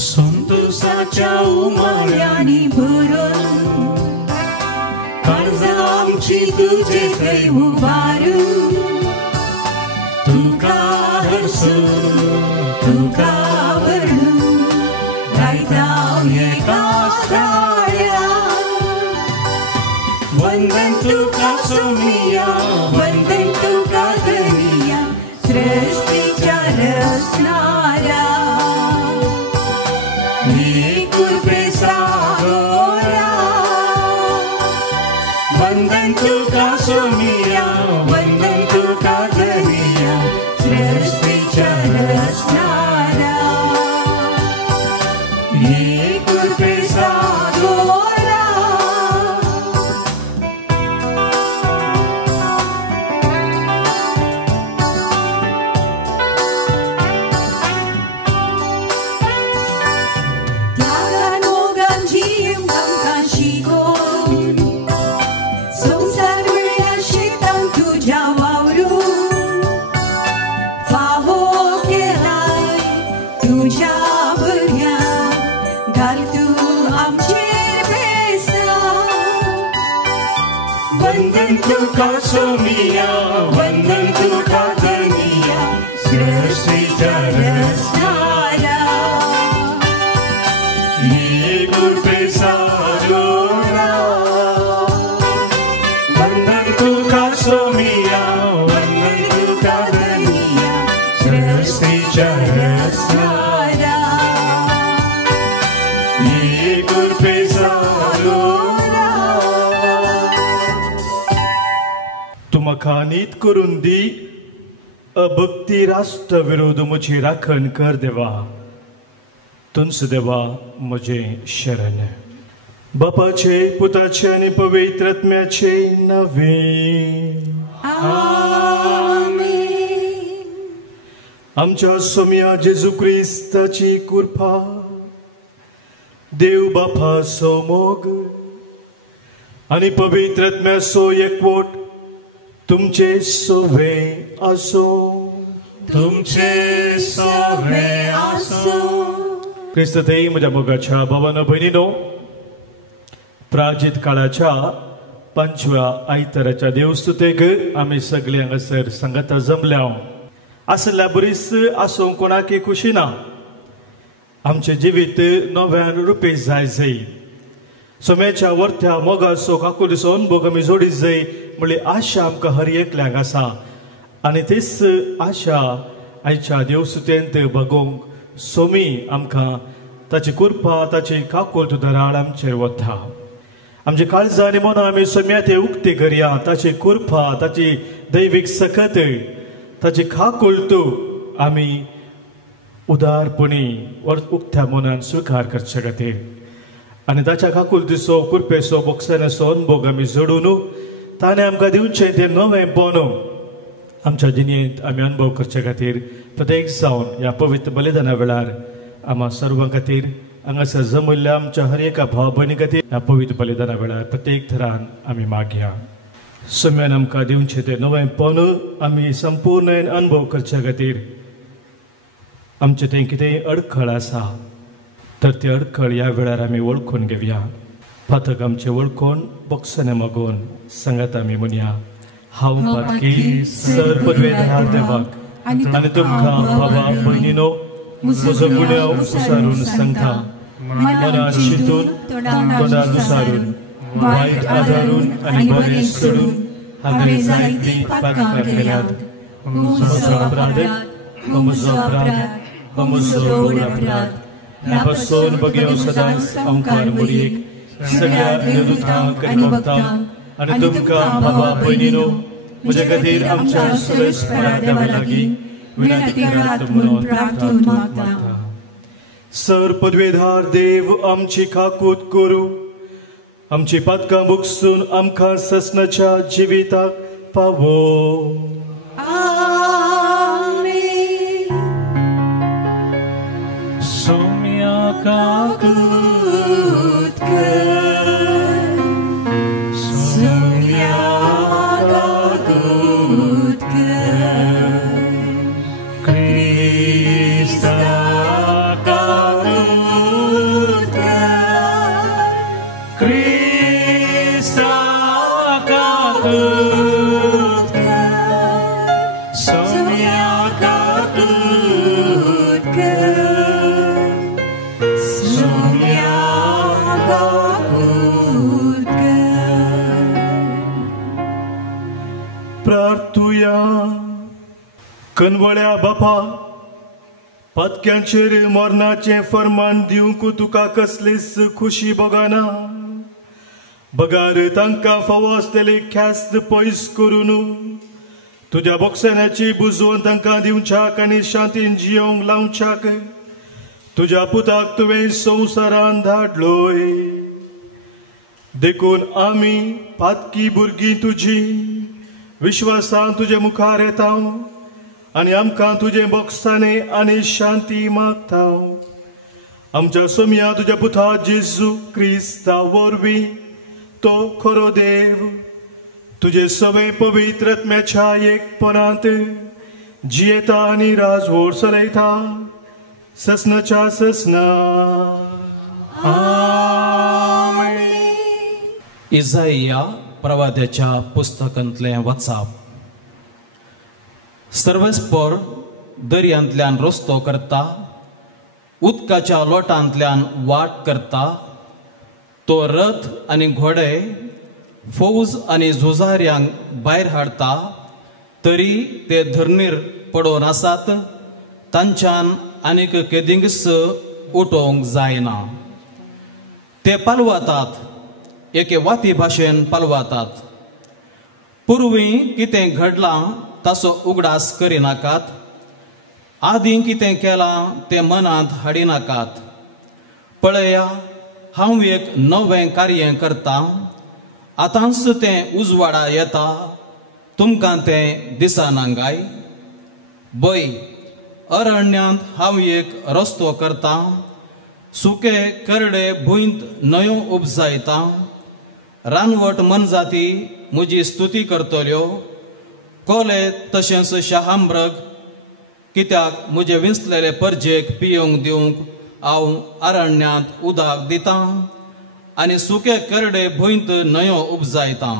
संतोषाच्या उमळ्याने भरून काळज आमची तुझे थंय उबारून तुका हरसू तुका वर्णू गायता एका ताळ्या वंदन तुका सोमिया वंदन तुका धनिया सृष्टीच्या रचणाऱ्या वंदन तुका सोमिया वंदन तुका धनिया सृष्टीच्या रचणाऱ्या हे कृपे सागोरा त्यागान मोगान जीव आमकां शिकोवन संसार वेळा शेतान तुझ्या वावरून फावो केलाय तुझ्या भुरग्यांक घाल तूं आमचेर बेसा वंदन तुका सोमिया वंदन तुका धनिया सृष्टीच्या रचणाऱ्या हे कृपे सागोरा वंदन तुका सोमिया वंदन तुका धनिया सृष्टीच्या रचणाऱ्या हे कृपे सागोरा तुमका नीत करून दी अभक्ती राष्ट्र विरोध मुझी राखण कर देवा तुंस देवा मुझे शरण बापाचे पुताचे आणि पवित्र आत्म्याचे नवे आमेन आमच्या सोम्या जेजू क्रिस्ताची कृपा देव बापा सो मोग आणि पवित्र आत्म्याचो एकवट तुमचे सोवे असो तुमचे सोवे असो क्रिस्ततेई म्हज्या मोगाच्या भावानो भयणीनो प्राचीन काळाच्या 5व्या आयताराच्या देवस्तुतेक आमी सगळे हांगासर संगता जमल्या आसल्या बरीच आसूं कोणाक खुशी ना आमचे जिवीत नव्यान रुपे जाय जाय सोम्याच्या वर्त्या मोगाचो काकुलीचो अनुभव आमी जोडीत जाय म्हणली आशा आमकां हर एकल्याक आसा आनी तीच आशा आयच्या देवस्तुतेंत भोगोवंक सोमी आमकां ताची कृपा ताची काकूल धराळ आमचेर वता आमचे काळजां आनी मनां आमी सोम्या ते उक्ती करया ताची कृपा ताची दैवीक सकत ताची काकूलतो आमी उदारपणी उक्त्या मनान स्विकार करचे खातीर आनी ताच्या काकुलतीचो कृपेचो बोगसनाचो अनुभव आमी जोडून ताणें आमकां दिवचें तें नवें पोनो आमच्या जिणेंत आमी अनुभव करचे खातीर प्रत्येक जावन ह्या पवित्र बलिदाना वेळार आम्हा सर्वां खातीर हांगासर जमल्ल्या आमच्या हर एका भाव भयणी खातीर ह्या पवित्र बलिदाना वेळार प्रत्येक थरान आमी मागया सोम्यान आमकां दिवचें तें नवें पोनो आमी संपूर्ण अनुभव करचे खातीर आमचें तें कितेंय अडखळ आसा तर ते अडखळ ह्या वेळार आमी वळखून घेवया फातक आमचे वळखून बोगसने मागून सांगात आमी म्हणया हांव पातकी सर पदवेधार देवाक आनी तुमकां भावा भयणीनो म्हजो गुन्यांव उसारून सांगता मनान चिंतून तोंडान उसारून वायट आदारून आनी बरें सोडून हांवें जायतीं पातकां केल्यात म्हजो अपराध हो म्हजो अपराध हो म्हजो व्हड अपराध ह्या पासून बगयो सदांच ओंकार मुरयेक सगळ्या देवदूतांक आनी भक्तांक आनी तुमकां भावा भयणीनो म्हजे खातीर आमच्या सुरेशपरा देवा लागीं विनंती करात म्हणून प्रार्थून मागता सर पदवेधार देव आमची काकूत करूं आमची पातकां बुगसून आमकां ससनाच्या जिविताक पावो वळ्या बापा, पत्क्यांचेर मरणाचें फर्मान दिवंक तुका कसलीच खुशी बगाना. बगार तांकां फावो आसलेले ख्यास्त पयस करून तुज्या बोगसण्याची बुजवण तांकां दिवच्याक आनी शांतीन जियोंक लावच्याक तुज्या पुताक तुवें संवसारान धाडलोय. देखून आमी पातकी भुरगीं तुजी विश्वासान तुजे मुखार येता आनी आमकां तुजे बोगसाने आनी शांती मागता. आमच्या सोम्या तुज्या पुता जेजू क्रिस्ता वरवीं तो खरो देव तुजे सगळे पवित्र आत्म्याच्या एकपणांत जियेता आनी राजवट चलयता ससनाच्या ससना. इसाइया प्रवाद्याच्या पुस्तकांतलें वाचप. सर्वेस्पर दर्यांतल्यान रस्तो करता, उदकाच्या लोटांतल्यान वाट करता. तो रथ आनी घोडे, फौज आनी झुजाऱ्यांक भायर हाडता. तरी ते धरणीर पडोवन आसात, तांच्यान आनीक केदींगस उठोवंक जायना. ते पालवातात, एके वाती भाशेन पालवातात. पुर्वीं कितें घडलां ताचो उगडास करिनाकात. आदीं कितें केलां तें मनांत हाडिनाकात. पळया, हांव एक नवें कार्य करतां. आतांच तें उजवाडा येता, तुमकां तें दिसना काय? बय, अरण्यांत हांव एक रस्तो करतां. सुके करडे भुंयत न्हंयो उपजायतां. रानवट मनजाती म्हजी स्तुती करतल्यो. कोले तशेंच शहांब्रग, कित्याक म्हजे विंचलेले परजेक पियोंक दिवंक हांव अरण्यांत उदक दितां आनी सुके करडे भुंयत न्हंयो उपजायतां.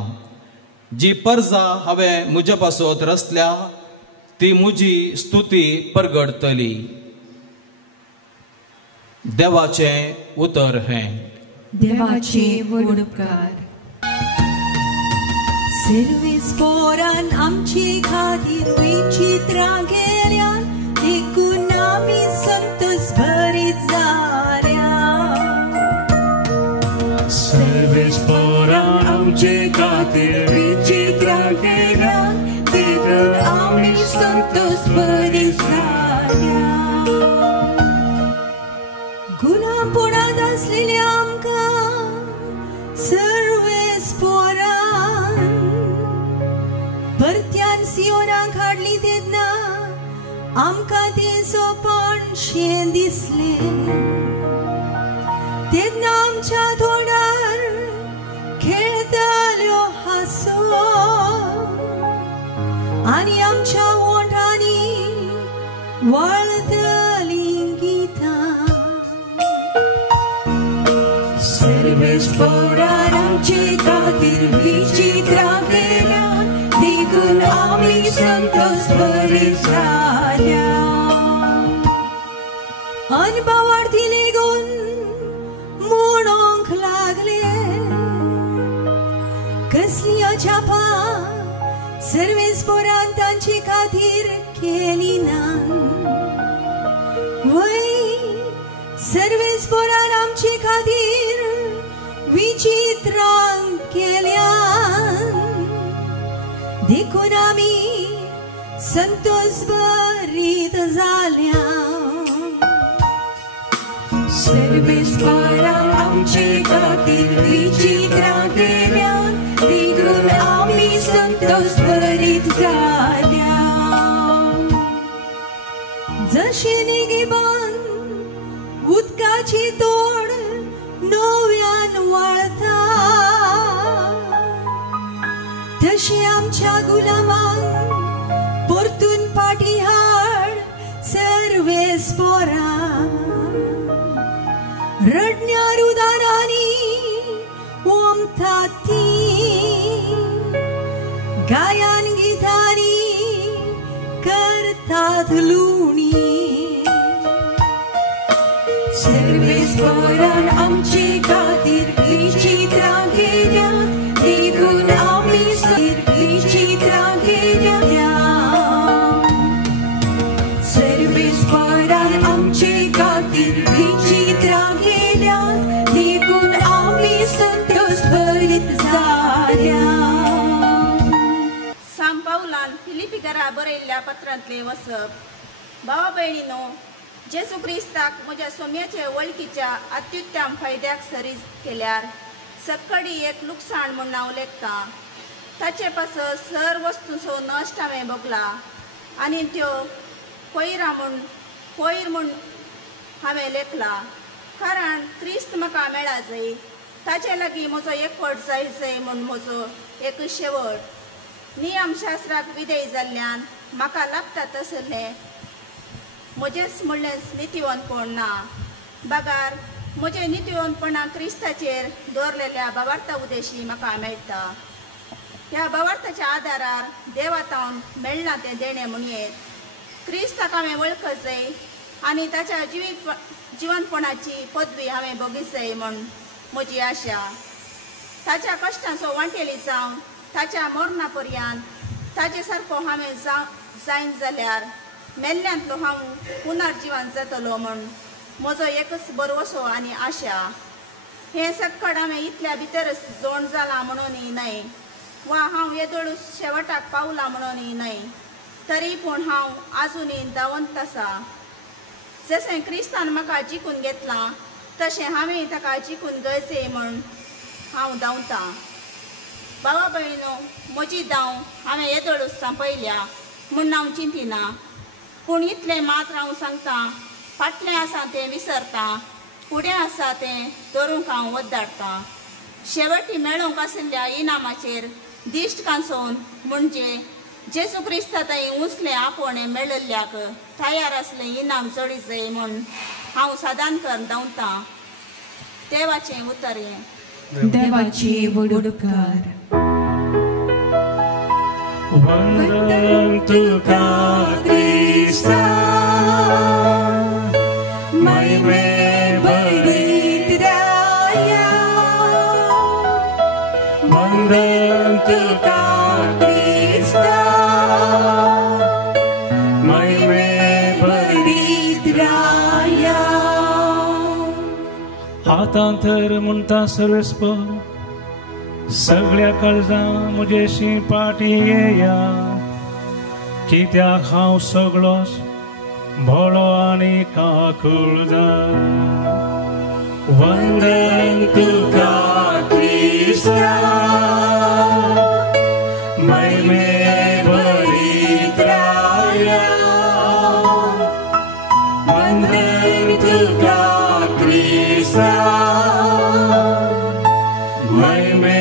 जी परजा हांवें म्हजे पासत रचल्या ती म्हजी स्तुती परगडतली. देवाचें उतर हें. देवाचे वडपकार. सर्वेस्परान आमचे खातीर विचित्रां गेल्यान देखून आमी संतोष भरीत जाल्या. सर्वेस्परान आमचे खातीर विचित्रां गेल्यान देखून आमी संतोष भरीत जाल्या. गुन्हापोणांत आसलेल्या आमकां सर्वेस्परान परत्यान सियोनाक हाडली तेन्ना आमकां तें सोंपणशें दिसलें. तेन्ना आमच्या तोंडार खेळटाल्यो हांसो आनी आमच्या ओंठांनी वळटलीं गितां. सर्वेस्परान आमचे खातीर विचित्रां केल्यान देखून आमी संतोष भरीत जाल्या. अनभवार्थी लेगून म्हणोंक लागले, कसली अजापा सर्वेस्परान तांचे खातीर केली ना. वय, सर्वेस्परान आमचे खातीर विचित्रां केल्यान देखून आमी संतोष भरीत जाल्या. सर्वेस्परान आमचे खातीर विचित्रां केल्यान देखून आमी संतोष भरीत जाल्या. जशें निगेबान उदकाची तोड नव्यान वळता, तशें आमच्या गुलामांक परतून फाटी हाड सर्वेस्परान. रडण्या रुदारांनी ओमतात तीं, गायन गितांनी करतात लुणी. सर्वेस्परान आमचे खातीर विचित्रां केल्यान देखून आमी विचित्रां केल्या. संघातले वचप। भावा भयणीनो, जेजू क्रिस्ताक म्हज्या सोम्याचे वळखीच्या अत्युत्तम फायद्याक सरी केल्यार सक्कडी एक लुकसाण म्हूण हांव लेखतां। ताचे पासत सर वस्तूंचो नश्ट हांवें भोगला आनी त्यो कोयर म्हूण हांवें लेखला। कारण क्रिस्त म्हाका मेळा जाय, ताचे लागीं म्हजो एकवट जाय म्हूण म्हजो एक शेवट। नियमशास्त्राक विधेय जाल्ल्यान म्हाका लागता तसलें म्हजेंच म्हणलेंच नितीवंतपण ना। बागार म्हजें नितीवंतपणां क्रिस्ताचेर दवरलेल्या भावार्था उदेशी म्हाका मेळटा। ह्या भावार्थाच्या आदारार देवातावन मेळना तें देणें म्हणयेत। क्रिस्ताक हांवें वळखत जाय आनी ताच्या जिवंतपणाची पदवी हांवें भोगीत जाय म्हूण म्हजी आशा। ताच्या कश्टांचो वांटेली जावन ताच्या मरणा पर्यंत ताचे सारको हांवें जायन जाल्यार मेल्ल्यांतलो हांव पुनर्जीवन जातलो म्हूण म्हजो एकच बरवसो आनी आशा। हें सक्कड हांवें इतल्या भितरच जोड जालां म्हणूनय न्हय, वा हांव येदोळूच शेवटाक पावलां म्हणूनय न्हय, तरी पूण हांव आजुनय दावंत आसा। जशें क्रिस्तान म्हाका जिखून घेतलां तशें हांवें ताका जिखून गरजे म्हूण हांव धांवतां। भावा भयणीनो, म्हजी धांव हांवें येदोळूच सांपयल्या म्हूण हांव चिंतिना, पूण इतलें मात हांव सांगतां, फाटलें आसा तें विसरतां, फुडें आसा तें धरूंक हांव वद्दाडटां। शेवटी मेळूंक आशिल्ल्या इनामाचेर दिश्ट कांसोवन, म्हणजे जेजू क्रिस्ता थंय उंचलें आपोवणें मेळिल्ल्याक तयार आसलें इनाम जोडीत जाय म्हूण हांव सदांकर धांवतां। देवाचें उतर हें। देवाची वडुपकार। वंदन तुका क्रिस्ता, महिमे भरीत राया। वंदन तुका क्रिस्ता, महिमे भरीत राया। हातांतर म्हणटा सर्वेस्पर, सगळ्या काळजां म्हजेशी पाटी येया, कित्याक हांव सगळोच भोळो आनी काकूळ जाय। वंदन तुका क्रिस्ता, महिमे भरीत राया। वंदन तुका क्रिस्ता, महिमे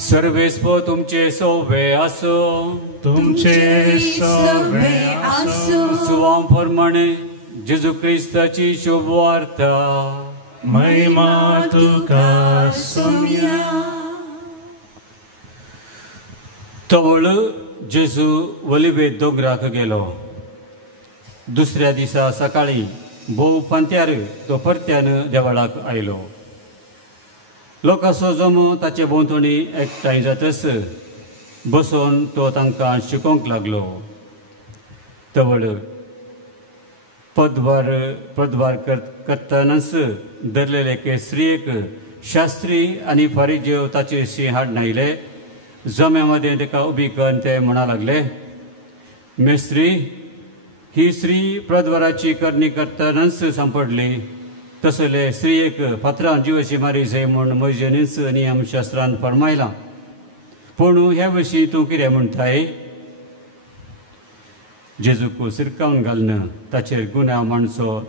सर्वेस्पो तुमचे सोवे आसो, तुमचे सोवे आसो। सुवां प्रमाणे जेजू क्रिस्ताची शुभ वार्ता। महिमा तुका सोम्या। तवळ जेजू ओलिवे दोंगराक गेलो। दुसऱ्या दिसा सकाळी भोव पांत्यार तो परत्यान देवळाक आयलो। लोकांचो जमो ताचे भोंवतणी एकठांय जातस बसोन तो तांकां शिकोवंक लागलो। तवळ पदभार करतनाच धरलेले एके स्त्रियेक शास्त्री आनी फारिजेव ताचेशी हाड नायले। जम्या मदें ताका उबी करून ते म्हणा लागले, मेस्त्री, ही स्त्री प्रद्वाराची करणी करतनाच सांपडली। तसले स्त्रियेक फातरां जिवाची मारी जाय म्हूण मोइशेनीच नियमशास्त्रांत फरमायलां, पूण ह्या विशीं तूं कितें म्हणटाय? जेजूक सिरकावन घालन ताचेर गुन्यांव मांडचो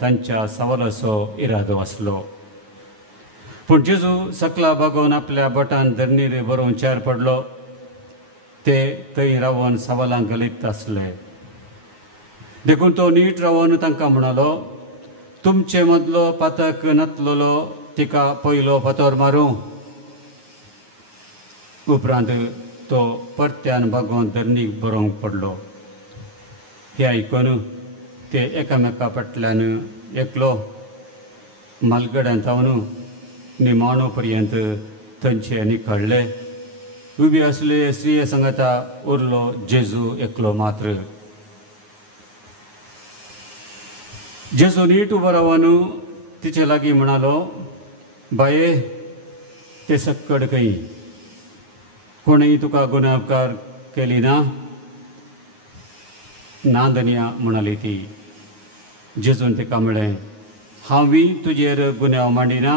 तांच्या सवालाचो इरादो आसलो। पूण जेजू सकला बागोवन आपल्या बोटान धरणीर बरोवन चार पडलो। ते थंय रावन सवालांक घालीत आसले। देखून तो नीट रावन तांकां म्हणलो, तुमचे मदलो पातक नातलोलो तिका पयलो फातर मारूं। उपरांत तो परत्यान बागोवन धरणीक बरोवंक पडलो। हे आयकून ते एकामेका फाटल्यान एकलो मालगड्यान तावन निमाणो पर्यंत थंयचे निखळ्ळे। उबी आसले स्त्रिये सांगता उरलो जेजू एकलो मात्र। जेजू नीट उबो रावन तिचे लागीं म्हणालो, बाये, ते सक्कड खंय? कोणीय तुका गुन्हा उपकार केली ना नांदनिया म्हणाली ती. जेजून तिका म्हळें, हांवी तुजेर गुन्यांव मांडिना,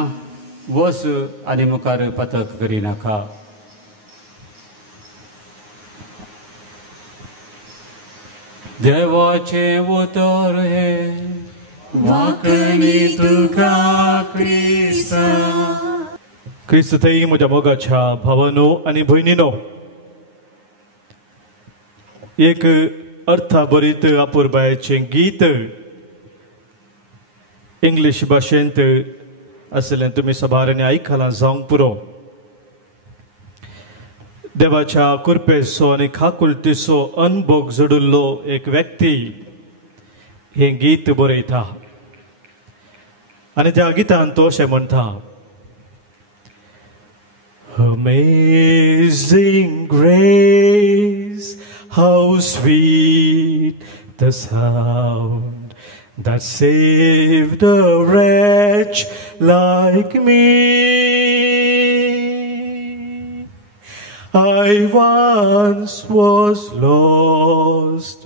वस आनी मुखार पथक करिनाका. देवाचे उतर हे वाकणी तुका क्रिस्ता. क्रिस्तई म्हज्या मोगाच्या भावानो आनी भयणीनो, एक अर्थाभरीत आपुरबायेचें गीत इंग्लीश भाशेंत आसलें तुमी सभारांनी आयकलां जावंक पुरो. देवाच्या कृपेचो आनी खाकुलतेचो अनुभव जडुल्लो एक व्यक्ती हें गीत बरयता आनी त्या गितान तो अशें म्हणटा, Amazing grace, how sweet the sound that saved a wretch like me. I once was lost,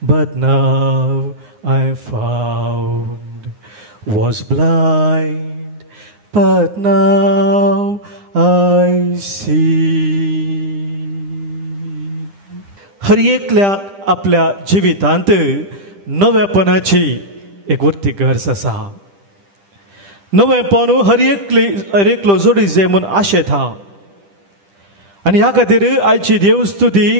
but now I'm found, was blind, but now I see. हर एकल्याक आपल्या जिवितांत नवेपणाची एक वरती गरज आसा. नवेपण हर एकलो जोडीचे म्हूण आशेत हा. आनी ह्या खातीर आयची देव स्तुती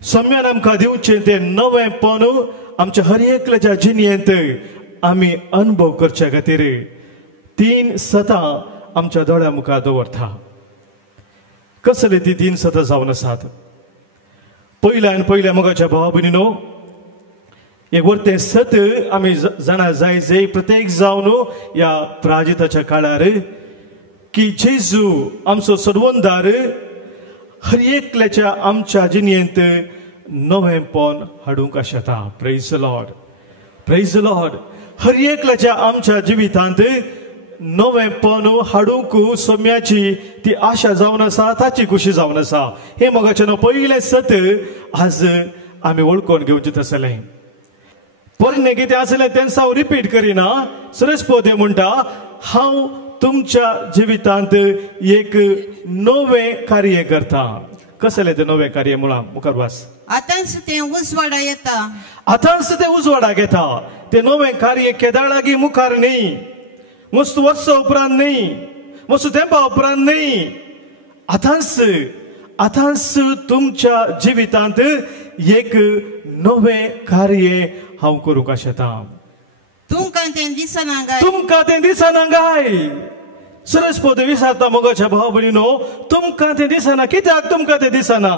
सम्यान आमकां दिवचें तें नवेपण आमच्या हर एकल्याच्या जिणेंत आमी अनुभव करचे खातीर 3 सतां आमच्या दोळ्या मुखार दवरता. कसले ती 3 सतां जावन आसात. पयल्या मोगाच्या भावा भयणीनो, एक वरतें सत आमी जाणा जाय प्रत्येक जावन ह्या प्राजिताच्या काळार की जेजू आमचो सडवंदार हर एकल्याच्या आमच्या जिणेंत नवेपण हाडूंक आशेता. Praise the lord, praise the lord. हर एकल्याच्या आमच्या जिवितांत नवेपण हाडूंक सोम्याची ती आशा जावन आसा, ताची खुशी जावन आसा. हे मोगाचें पयलें सत आज आमी वळखून घेवचें आसलें. पोरणे कितें आसलें तें हांव रिपीट करिना. सरस्वती म्हणटा, हांव तुमच्या जिवितांत एक नवें कार्य करता. कसलें तें नवें कार्य म्हणा मुखार वास. आतांच तें उजवाडा येता. आतांच तें उजवाडाक येता. तें नवें कार्य केदार लागीं मुखार न्ही, मस्त वर्सां उपरांत न्ही, मस्त तेंपा उपरांत न्ही. आतांच तुमच्या जिवितांत एक नवें कार्य हांव करूंक आशेता. तुमकां तें दिसना काय? तुमकां तें दिसना काय? सरस्वती विचारता मोगाच्या भाव भयणीनो, तुमकां तें दिसना. कित्याक तुमकां तें दिसना?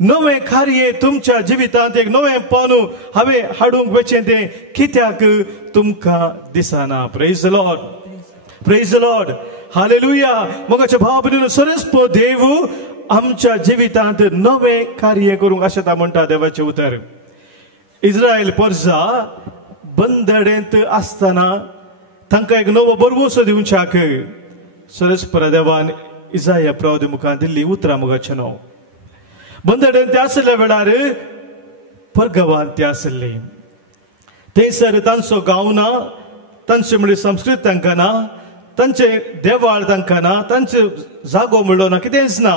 नवें कार्य तुमच्या जिवितांत एक नवेंपण हांवें हाडूंक वचें तें कित्याक तुमकां दिसना? Praise the lord, praise the lord, hallelujah. मोगाच्या भाव भयणीनो, सरस्वती देव आमच्या जिवितांत नवें कार्य करूंक आशेता म्हणटा देवाचें उतर. इस्रायल परजा बंदडेंत आसतना तांकां एक नवो बरवसो दिवच्याक सरस्वती देवान इसाया प्रवादी मुखार दिल्ली उतरां मोगाचें नांव. बंदडेंत ते आसल्या वेळार परगवान ते आसले. थंयसर तांचो गांव ना, तांचे म्हणजे संस्कृत तांकां ना, तांचे देवाळ तांकां ना, तांचो जागो म्हणलो ना, कितेंच ना.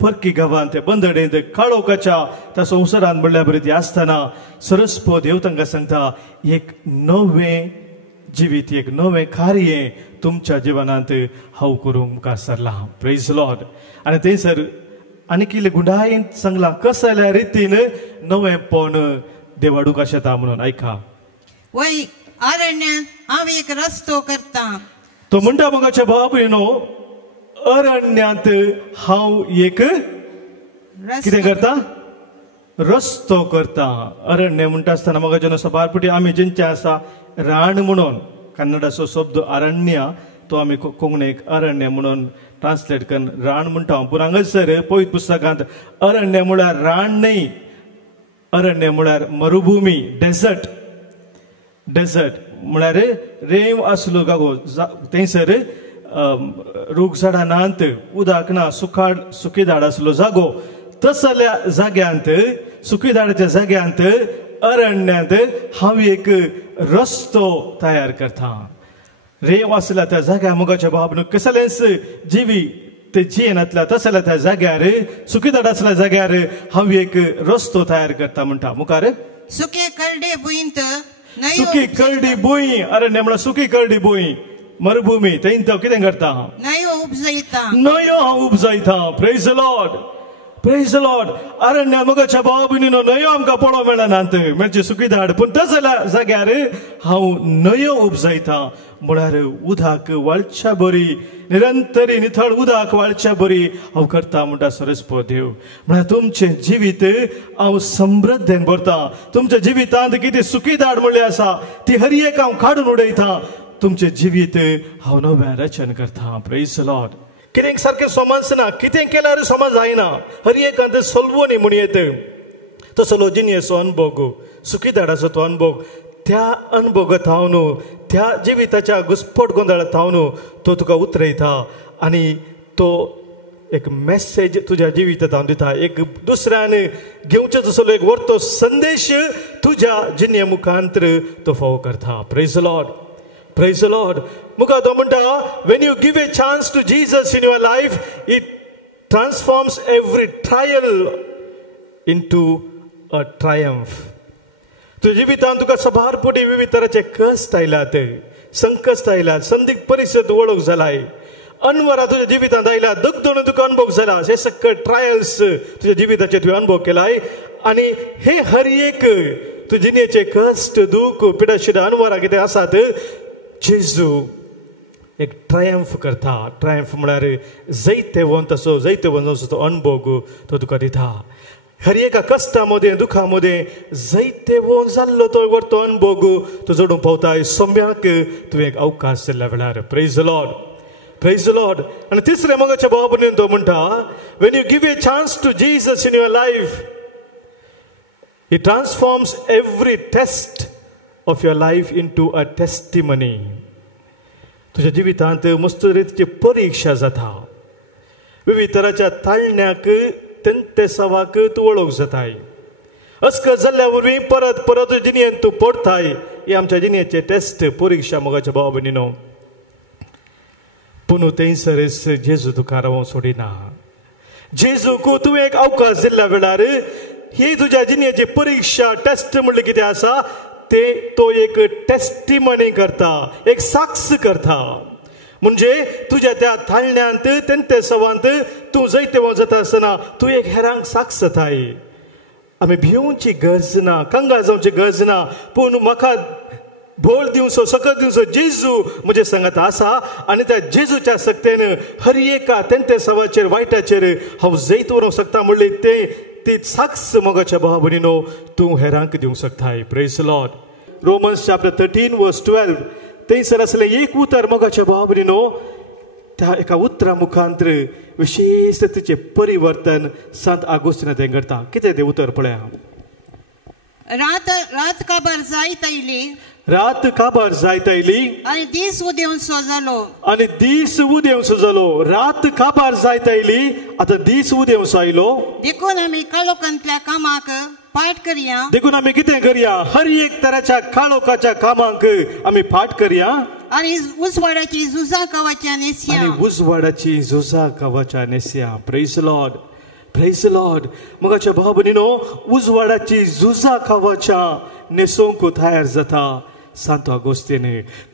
परकी गांवांत ते बंदडेंत काळोखाच्या त्या संवसारांत म्हणल्या बरें ती आसतना सरस्वती देव तांकां सांगता, एक नवें जिवीत, एक नवें कार्य तुमच्या जिवनांत हांव करूंक मुखार सरलां. Praise Lord. आनी थंयसर आनी कितें गुंडायेन सांगलां कसल्या रितीन नवेंपण देव हाडूंक आशेता म्हणून. आयका, वय अरण्यांत हांव एक रस्तो करता. तो म्हणटा मोगाच्या भावा भयणो, अरण्यांत हांव एक कितें करता? रस्तो करता. अरण्य म्हणटा आसतना मोगाच्या सपारपुटी आमी जेंचे आसा रान म्हणून, कन्नडाचो शब्द अरण्य तो आमी कोंकणीक अरण्य म्हणून ट्रान्सलेट करून रान म्हणटा. पूण हांगासर पळयत पुस्तकांत अरण्य म्हळ्यार रान न्ही, अरण्य म्हळ्यार मरुभूमी, डेजर्ट. डेजर्ट म्हळ्यार रेंव आसलो गागो. थंयसर रूख झाडां नात उदक ना सुकी झाड आसलो जागो तसल्या जाग्यांत सुकी झाडाच्या जाग्यांत अरण्यांत हांव एक रस्तो तयार करता रेव आसल्या त्या जाग्यार मोगाच्या बाबन कसलेंच जिवी ते जियेनातल्या तसल्या त्या जाग्यार सुकी झाड आसल्या जाग्यार हांव एक रस्तो तयार करता म्हणटा मुखार सुके करडे भुंयत सुकी करडी भुंय अरण्य म्हळ्यार सुकी करडी भुंय मरुभूमी थंय तो कितें करता न्हंयो उपजयता न्हंयो हांव उपजयता प्रेज द लॉर्ड अरण्या मोगाच्या भावा भयणीनो न्हंयो आमकां पळोवंक मेळनात म्हणजे सुकी झाड पूण तसल्या जाग्यार हांव न्हंयो उपजयता म्हळ्यार उदक वाळच्या बरी निरंतरी नितळ उदक वाळच्या बरी हांव करता म्हणटा सरस्वती देव म्हळ्यार तुमचें जिवीत हांव समृद्धेन भरता तुमच्या जिवितांत कितें सुकी झाड म्हणलें आसा ती हर एक हांव काडून उडयता तुमचें जिवीत हांव नव्यान रचन करता प्रेज द लॉर्ड कितें सारकें समजना कितें केल्यार समज जायना हर एकांत सोलवोनी म्हूण येत तसलो जिनियेचो अनुभव सुकी झाडाचो तो अनुभव त्या अनुभवात हांव न्हू त्या जिविताच्या घुसपट गोंधळांत हांव न्हू तो तुका उतरयता आनी तो एक मेसेज तुज्या जिवितांत हांव दिता एक दुसऱ्यान घेवचो तसलो एक व्हरतो संदेश तुज्या जिणे मुखांतर तो फावो करता प्रेज द लॉर्ड मुखार तो म्हणटा when you give a chance to Jesus in your life it transforms every trial into a triumph तुझ्या जिवितांत तुका सबारपुटी विविध तरांचे कश्ट आयल्यात संकश्ट आयल्यात संदिग्ध परिस्थिती वळख जालाय अनवरां तुज्या जिवितांत आयल्या दगदण तुका अनुभव जाला हे सकट ट्रायल्स तुज्या जिविताचे तुवें अनुभव केलाय आनी हे हर एक तुजे जिणेचे कश्ट दूख पिडाशिडा अनवरां कितें आसात जेजू एक ट्रायम्फ करता ट्रायम्फ म्हळ्यार जैते वंत तो अनुभव तो तुका दिता हर एका कश्टा मदें दुखा मदें जैते वोन जाल्लो तो व्हरतो अनुभव तो जोडून पावताय सोम्याक तुवें एक अवकाश दिल्ल्या वेळार प्रेज द लॉर्ड आनी तिसरें मोगाच्या भावा भयणीन तो म्हणटा when you give a chance to Jesus in your life he transforms every test of your life into a testimony तुझ्या जिवितांत मस्त तरेची परीक्षा जाता विविध तरांच्या ताळण्याक तेंतेसावाक तूं वळख जाताय अस्क जाल्ल्या वरवीं परत परत जिणेंत तूं पडताय ही आमच्या जिणेचे टेस्ट परीक्षा मोगाच्या भावा भयणीनो पूण थंयसरच जेजू तुका रावोंक सोडिना जेजूक तुवें एक अवकाश दिल्ल्या वेळार ही तुज्या जिणेची परीक्षा टेस्ट म्हणलें कितें आसा ते तो एक टेस्टिमनी करता एक साक्ष करता म्हणजे तुज्या त्या थाळण्यांत तेंते सवांत तूं जैते जाता आसतना तूं एक हेरांक साक्ष जाताय आमी भिवची गरज ना कंगाळ जावची गरज ना पूण म्हाका भोळ दिवचो सकत दिवचो जेजू म्हजे सांगात आसा आनी त्या जेजूच्या सक्तेन हर एका तेंते सवाचेर वायटाचेर हांव जैत व्हरूंक शकता म्हणले ती साक्ष मोगाच्या भावा भयणीनो तूं हेरांक दिवंक शकताय praise the Lord Romans chapter 13 वर्स 12 थंयसर असलें एक उतर मोगाच्या भावा भयणीनो त्या एका उतरा मुखांतर विशेष तिचें परिवर्तन सांत आगोस्तिना तें करता कितें तें उतर पळया रात काबार जायत आयली रात काबार जायत आयली आनी दीस उदेंवसो जालो रात काबार जायत आयली आतां दीस उदेंवसो आयलो देखून आमी काळोखांतल्या कामाक पाठ करया देखून आमी कितें करया हर एक तराच्या काळोखाच्या कामाक आमी फाट करया आनी उजवाडाची झुजां कवचां नेसया प्रेज द लॉर्ड मोगाच्या भावा भयणीनो उजवाडाची झुजां कवचां नेसोंक तयार जाता सांतो आगोस्तीन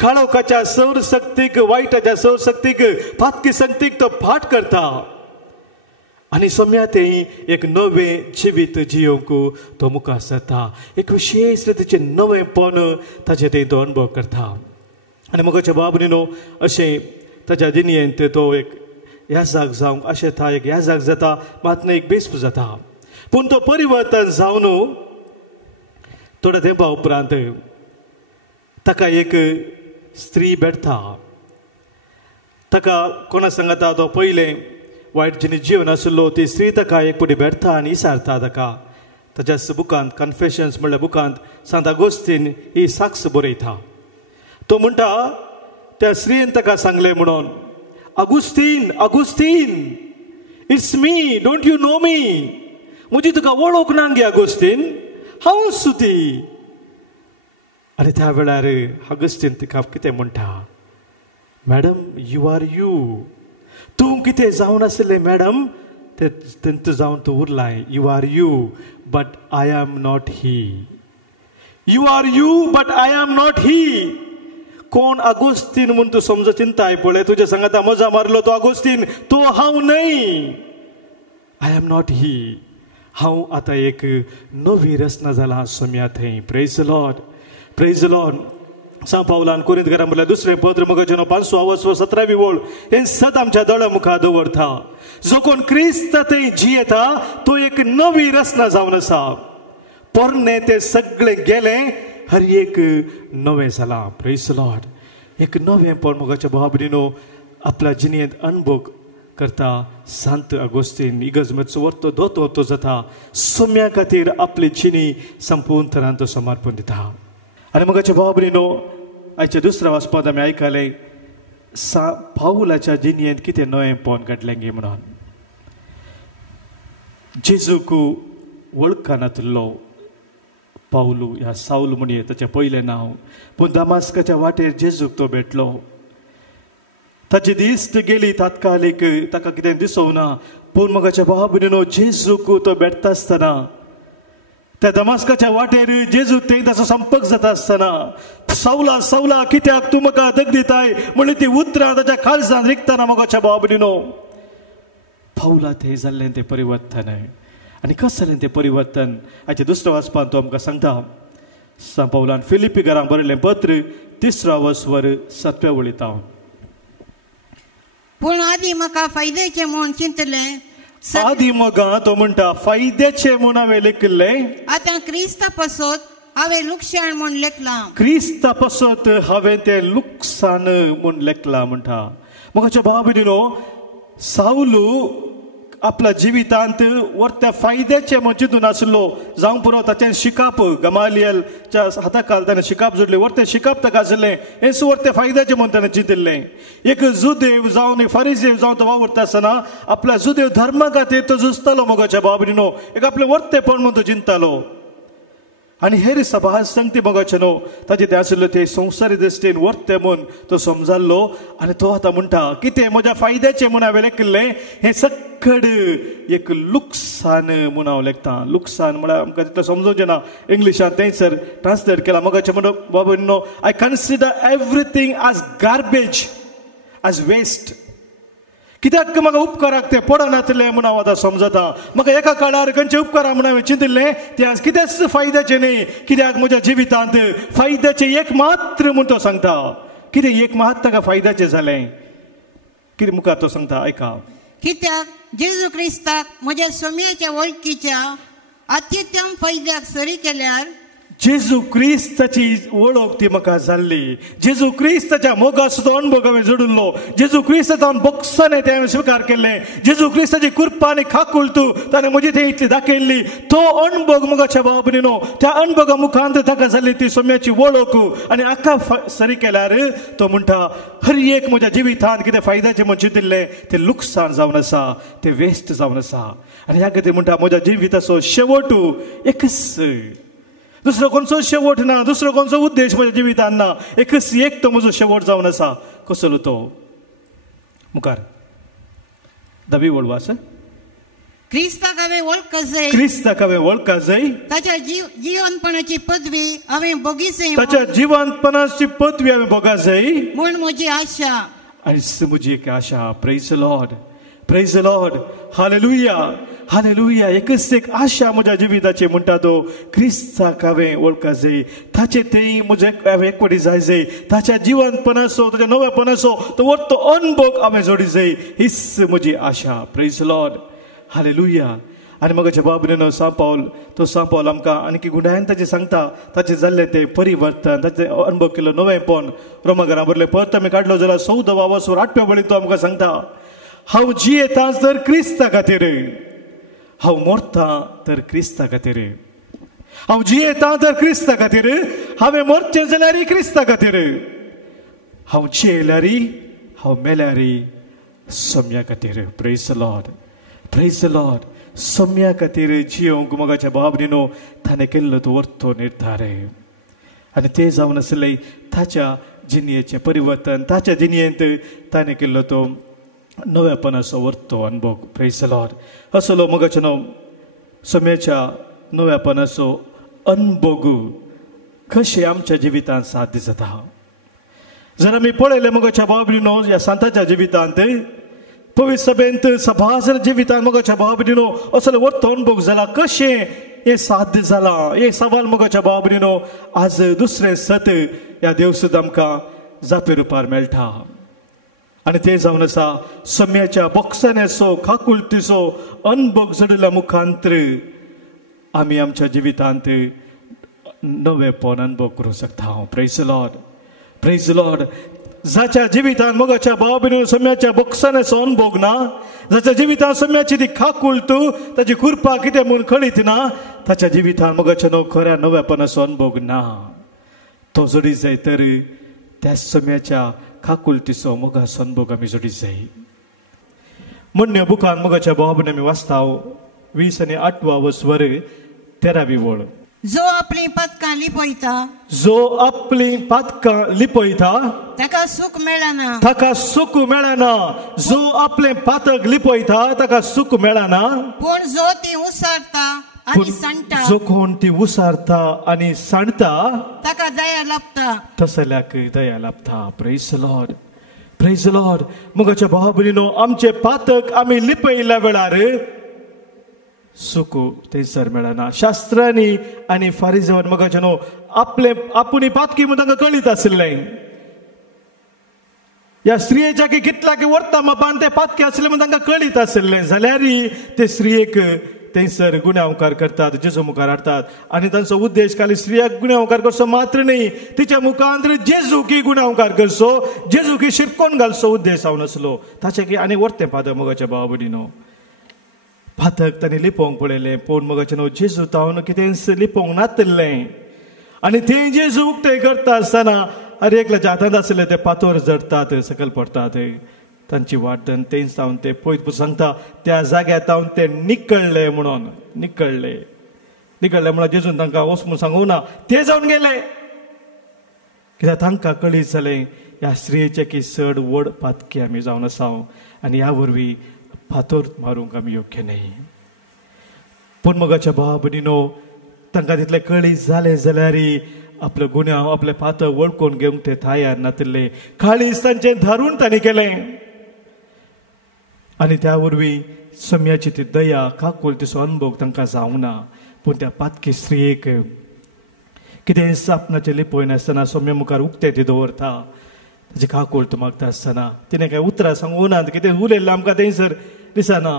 काळोखाच्या सौर शक्तीक वायटाच्या सौर शक्तीक फातकी शक्तीक तो फाट करता आनी सोम्या तें एक नवें जिवीत जियोंक तो मुखार सरता एक विशेष रितीचें नवेंपण ताचें तें तो अनुभव करता आनी मोगाच्या भावा भयणीनो अशें ताच्या जिणेंत तो एक याजाक जावंक अशें था एक याजाक जाता मात एक बेस्प जाता पूण तो परिवर्तन जावन थोड्या तेंपा उपरांत ताका एक स्त्री भेटता ताका कोणा सांगता तो पयलें वायट जिणे जीवन आशिल्लो ती स्त्री ताका एक पुटी भेटता आनी इसारता ताका ताच्या बुकांत कन्फेशन्स म्हणल्या बुकांत सांत आगोस्तीन ही साक्ष बरयता तो म्हणटा त्या स्त्रीन ताका सांगलें म्हणून Augustine it's me, don't you know me? मुझी तुका वळख ना गे अगुस्तीन, हांव सुती. आनी त्या वेळार अगुस्तीन तिका कितें म्हणटा, मॅडम यू आर यू. तूं कितें जावन आसलें मॅडम तें जावन तूं उरलाय. You are you but I am not he. You are you but I am not he. कोण अगोस्तीन म्हूण तूं समज चिंताय पळय, तुज्या सांगाता मजा मारलो तो अगोस्तीन, तो हांव न्हय. आय एम नॉट ही. हांव आतां एक नवी रचना जाला सोम्या थंय. Praise the lord, praise the Lord. सा पावलान कोरिंथकारांक म्हणल्यार दुसरें पत्र मगचें 5:17 ओळ हें सत आमच्या दोळ्या मुखार दवरता. जो कोण क्रिस्त थंय जियेता तो एक नवी रचना जावन आसा. पोरणे तें सगळें गेलें, हर एक नवें जालां. Praise the Lord. एक नवें पोर मोगाच्या भावा भयणीनो आपल्या जिणेंत अनुभव करता. सांत अगोस्तीन इगर्ज वर्तो दोतो जाता. सोम्या खातीर आपली जिणी संपूर्ण तरान तो समर्पण दिता. आनी मोगाच्या भावा भयणीनो आयच्या दुसऱ्या वाचपांत आमी आयकलें पावलाच्या जिणयेंत कितें नवेंपण घडलें गे म्हणून. जेजूक वळखनातलो पावलू ह्या साऊल म्हणून ताचें पयलें नांव, पूण दमास्काच्या वाटेर जेजूक तो भेटलो. ताची दिस्त गेली तात्कालीक, ताका कितें दिसोना. पूण मोगाच्या भावा भयणीनो जेजूक तो भेटता आसतना त्या दमास्काच्या वाटेर जेजू थंय ताचो संपर्क जाता आसतना सावला सावला कित्याक तूं म्हाका दग दिताय म्हणून ती उतरां ताच्या काळजांत रिगतना मोगाच्या भावा भयणीनो पावला थंय जाल्लें तें परिवर्तन. आनी कशें जालें तें परिवर्तन हाचें दुसऱ्या वाचपान तो आमकां सांगता. सा पावलान फिलिपी घरांत बरयलें पत्र 3:7 वळीत. पूण आदी म्हाका फायद्याचें म्हूण चिंतलें. आदी म्हाका तो म्हणटा फायद्याचें म्हूण हांवें लेखिल्लें. आतां क्रिस्ता पासत हांवें लुकसाण म्हूण लेखलां. क्रिस्ता पासत हांवें तें लुकसाण म्हूण लेखलां म्हणटा. म्हाका भावा भयणीनो साऊल आपल्या जिवितांत वर्त्या फायद्याचें म्हूण चिंतून आसलो. जावं पुरो ताचें शिकाप गमालियलच्या हाताखाल ताणें शिकाप जोडलें. वर्तें शिकाप ताका आसलें हें वर्तें फायद्याचें म्हूण ताणें चिंतिल्लें. एक जुदेव जावन एक फारिजेव जावन तो वावरता आसतना आपल्या जुदेव धर्मा खातीर तो झुजतालो मोगाच्या भावा भयणीनो. एक आपलें वर्तेपण म्हूण तो चिंततालो. आनी हेर सभास संगती मोगाचें न्हू ताचें तें आशिल्लें तें संवसारी दृश्टीन वर्तें म्हूण तो समजाल्लो. आनी तो आतां म्हणटा कितें म्हज्या फायद्याचें म्हूण हांवें लेखिल्लें हें सकड एक लुकसाण म्हूण हांव लेखतां. लुकसाण म्हळ्यार आमकां तितलें समजोवचें ना. इंग्लिशांत थंयसर ट्रान्सलेट केलां. मोगाचें म्हणून बाबा भयणीनो I consider everything as garbage as waste. कित्याक म्हाका उपकाराक ते पडनातले म्हूण हांव आतां समजता. म्हाका एका काळार खंयचे उपकार म्हूण हांवें चिंतिल्लें तें आज कितेंच फायद्याचें न्ही. कित्याक म्हज्या जिवितांत फायद्याचें एक मात्र म्हूण तो सांगता. कितें एक मात ताका फायद्याचें जालें कितें मुखार तो सांगता आयका. कित्याक जेजू क्रिस्ताक म्हज्या सोम्याच्या वळखीच्या अत्युत्तम फायद्याक सरी केल्यार जेजू क्रिस्ताची वळख ती म्हाका जाल्ली. जेजू क्रिस्ताच्या मोगाचो तो अणभव हांवें जोडिल्लो. जेजू क्रिस्तान बक्षाने तें हांवें स्विकार केल्लें. जेजू क्रिस्ताची कृपा आनी खाकुलतू ताणें म्हजी थंय इतली दाखयल्ली. तो अणभव मोगाच्या भावा भयणीनो त्या अणभवा मुखांत ताका जाल्ली ती सोम्याची वळख आनी आख्खा सरी केल्यार तो म्हणटा हर एक म्हज्या जिवितांत कितें फायद्याचें म्हूण चिंतिल्लें तें लुकसाण जावन आसा, तें वेस्ट जावन आसा. आनी ह्या खातीर म्हणटा म्हज्या जिविताचो शेवट एकच. दुसरो खंयचो शेवट ना. दुसरो खंयचो उद्देश म्हज्या जिवितांत ना. एकच एक तो म्हजो शेवट जावन आसा. कसलो तो मुखार 10वी वळवास. क्रिस्ताक हांवें वळखा जाय. क्रिस्ताक हांवें वळखा जाय. ताच्या जिवनपणाची पदवी हांवें भोगी जाय. ताच्या जिवनपणाची पदवी हांवें भोगा जाय म्हूण म्हजी आशा. आनी म्हजी एक आशा. Praise the lord, praise the lord. Hallelujah, hallelujah. एकच एक आशा म्हज्या जिविताची म्हणटा तो क्रिस्ताक हांवें वळखा जाय. ताचे थंय म्हजें हांवें एकवटी जाय जाय. ताच्या जिवनपणाचो ताच्या नवेपणाचो तो वर्तो अणभव हांवें जोडी जाय. हीच म्हजी आशा. Praise the lord, hallelujah. आनी म्हाका भावा भयणीनो तो सांपावल आमकां आनी गुणायन ताचें सांगता ताचें जाल्लें तें परिवर्तन ताचें अणभव केलो नवेंपण. रोमाघरां बरयलें परत आमी काडलो जाल्यार 14 वळीन तो आमकां सांगता हांव जियेतां तर क्रिस्ता खातीर, हांव मोरतां तर क्रिस्ता खातीर. हांव जियेतां तर क्रिस्ता खातीर, हांवें मोरचें जाल्यार क्रिस्ता खातीर. हांव जियेल्यार हांव मेल्यार सम्या खातीर प्रेज द लॉर्ड सम्या खातीर जियोंक मोगाच्या बाबडीनो ताणें केल्लो तो व्हरतो निर्धार आनी तें जावन आसलें ताच्या जिणयेचें परिवर्तन ताच्या जिणयेंत ताणें केल्लो तो नव्यापणाचो व्हरतो अनुभव प्रेज द लॉर्ड असलो मोगाच्या सम्याच्या नव्यापणाचो अनुभव कशें आमच्या जिवितांत साध्य जाता जर आमी पळयलें मोगाच्या बाबडीनो ह्या सांताच्या जिवितांत पवित्र सभेंत सभासर जिवितांत मोगाच्या बाबडीनो असलो व्हरतो अनुभव जाला कशें हें साध्य जालां एक सवाल मोगाच्या बाबडीनो आज दुसरें सत ह्या देवसूत आमकां जापे रुपार मेळटा आनी तें जावन आसा सम्याच्या बोगसाण्याचो काकुळटीचो अनुभव जडिल्ल्या मुखांतर आमी आमच्या जिवितांत नवेपण अनुभव करूंक शकता प्रेज द लॉर्ड जाच्या जिवितांत मोगाच्या बाबडीनो सम्याच्या बोगसाण्याचो अनुभव ना जाच्या जिवितांत सम्याची ती काकुळट ताची कुरपा कितें म्हूण कळीत ना ताच्या जिवितांत मोगाच्या खऱ्या नव्यापणाचो अनुभव ना तो जोडीत जाय तर त्या सम्याच्या काकुळटीचो मोगाचो अनुभव आमी जोडीत जाय म्हणणे बुकान मोगाच्या बाबडीन आमी वाचता 20 आनी 8 वस्वर 13वी वळ जो आपली पदकां लिपयता ताका सूख मेळना जो आपले पातक लिपयता ताका सूख मेळना पूण जो ती उसारता आनी सांडटा जो कोण ती उसारता आनी सांडता ताका दया लाभता तसल्याक दया लाभता प्रेज द लॉर्ड मोगाच्या बाबडीनो आमचे पातक आमी लिपयल्या वेळार सुख थंयसर मेळना शास्त्रांनी आनी फारिझेवान मोगाच्या आपले आपुणी पातकी म्हूण तांकां कळीत आसलें ह्या स्त्रियेच्या की कितल्या की वर्ता मापान ते पातकी आसले म्हूण तांकां कळीत आसलें जाल्यार ते स्त्रियेक थंयसर गुन्यांवकार करतात जेजू मुखार हाडतात आनी तांचो उद्देश खाली स्त्रियाक गुन्यांवकार करचो मात्र न्ही तिच्या मुखांतर जेजू की गुन्यांवकार करचो जेजू की शिरकोन घालचो उद्देश जावन आसलो ताचे की आनी वर्तें पातक मोगाच्या बाबडीनो पातक तांणी लिपोवंक पळयलें पूण मोगाचें जेजू तावन कितें लिपोवंक नातलें आनी थंय जेजू उक्तें करता आसतना हर एकल्याच्या हातांत आसलें ते पातोर जडटात सकयल पडटात तांची वाटन तेंच तावन ते पळयत सांगता त्या जाग्यार तावन ते निकळ्ळे म्हणून निकळ्ळे म्हणून जेजून तांकां वच म्हूण सांगूंक ना ते जावन गेले कित्याक तांकां कळीत जालें ह्या स्त्रियेचे की चड व्हड पातकी आमी जावन आसा आनी ह्या वरवीं फातोर मारूंक आमी योग्य न्ही पूण मोगाच्या बाबडीनो तांकां तितलें कळीत जालें जाल्यार आपलो गुन्यांव आपले पातळ वळखून घेवंक ते तयार नासले काळीज तांचें धारून तांणी केलें आनी त्या वरवीं सम्याची ती दया काकुळटीचो अनुभव तांकां जावंक ना पूण त्या पातकी स्त्रियेक कितें सापनाचें लिपय नासतना सम्या मुखार उक्तें ती दवरता ताची काकुळट मागता आसतना तिणें कांय उतरां सांगूंक ना कितें उलयल्लें आमकां थंयसर दिसना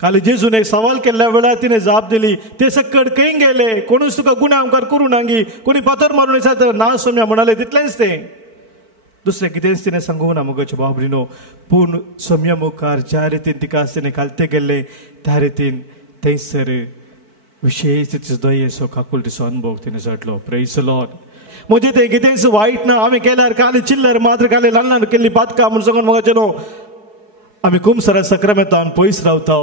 खाली जेजून एक सवाल केल्ल्या वेळार तिणें जाप दिली ते सकट खंय गेले कोणूच तुका गुन्यांवकार करूं नांगी कोणी पातोर मारून येता ना सम्या म्हणाले तितलेंच तें दुसरें कितेंच तिणें सांगूंक ना मोगाच्या बाबडीनो पूण सम्या मुखार ज्या रितीन तिका तिणें घालते गेल्ले त्या रितीन थंयसर विशेष दयेचो काकुळटीचो अनुभव तिणें जडलो प्रेज द लॉर्ड म्हणजे ते कितेंच वायट ना आमी केल्यार खाली चिल्लर मात्र खाली ल्हान ल्हान केल्ली पातकां म्हूण सांगून मोगाचें न्हू आमी कुमसरा सक्रामेंतान पयस रावता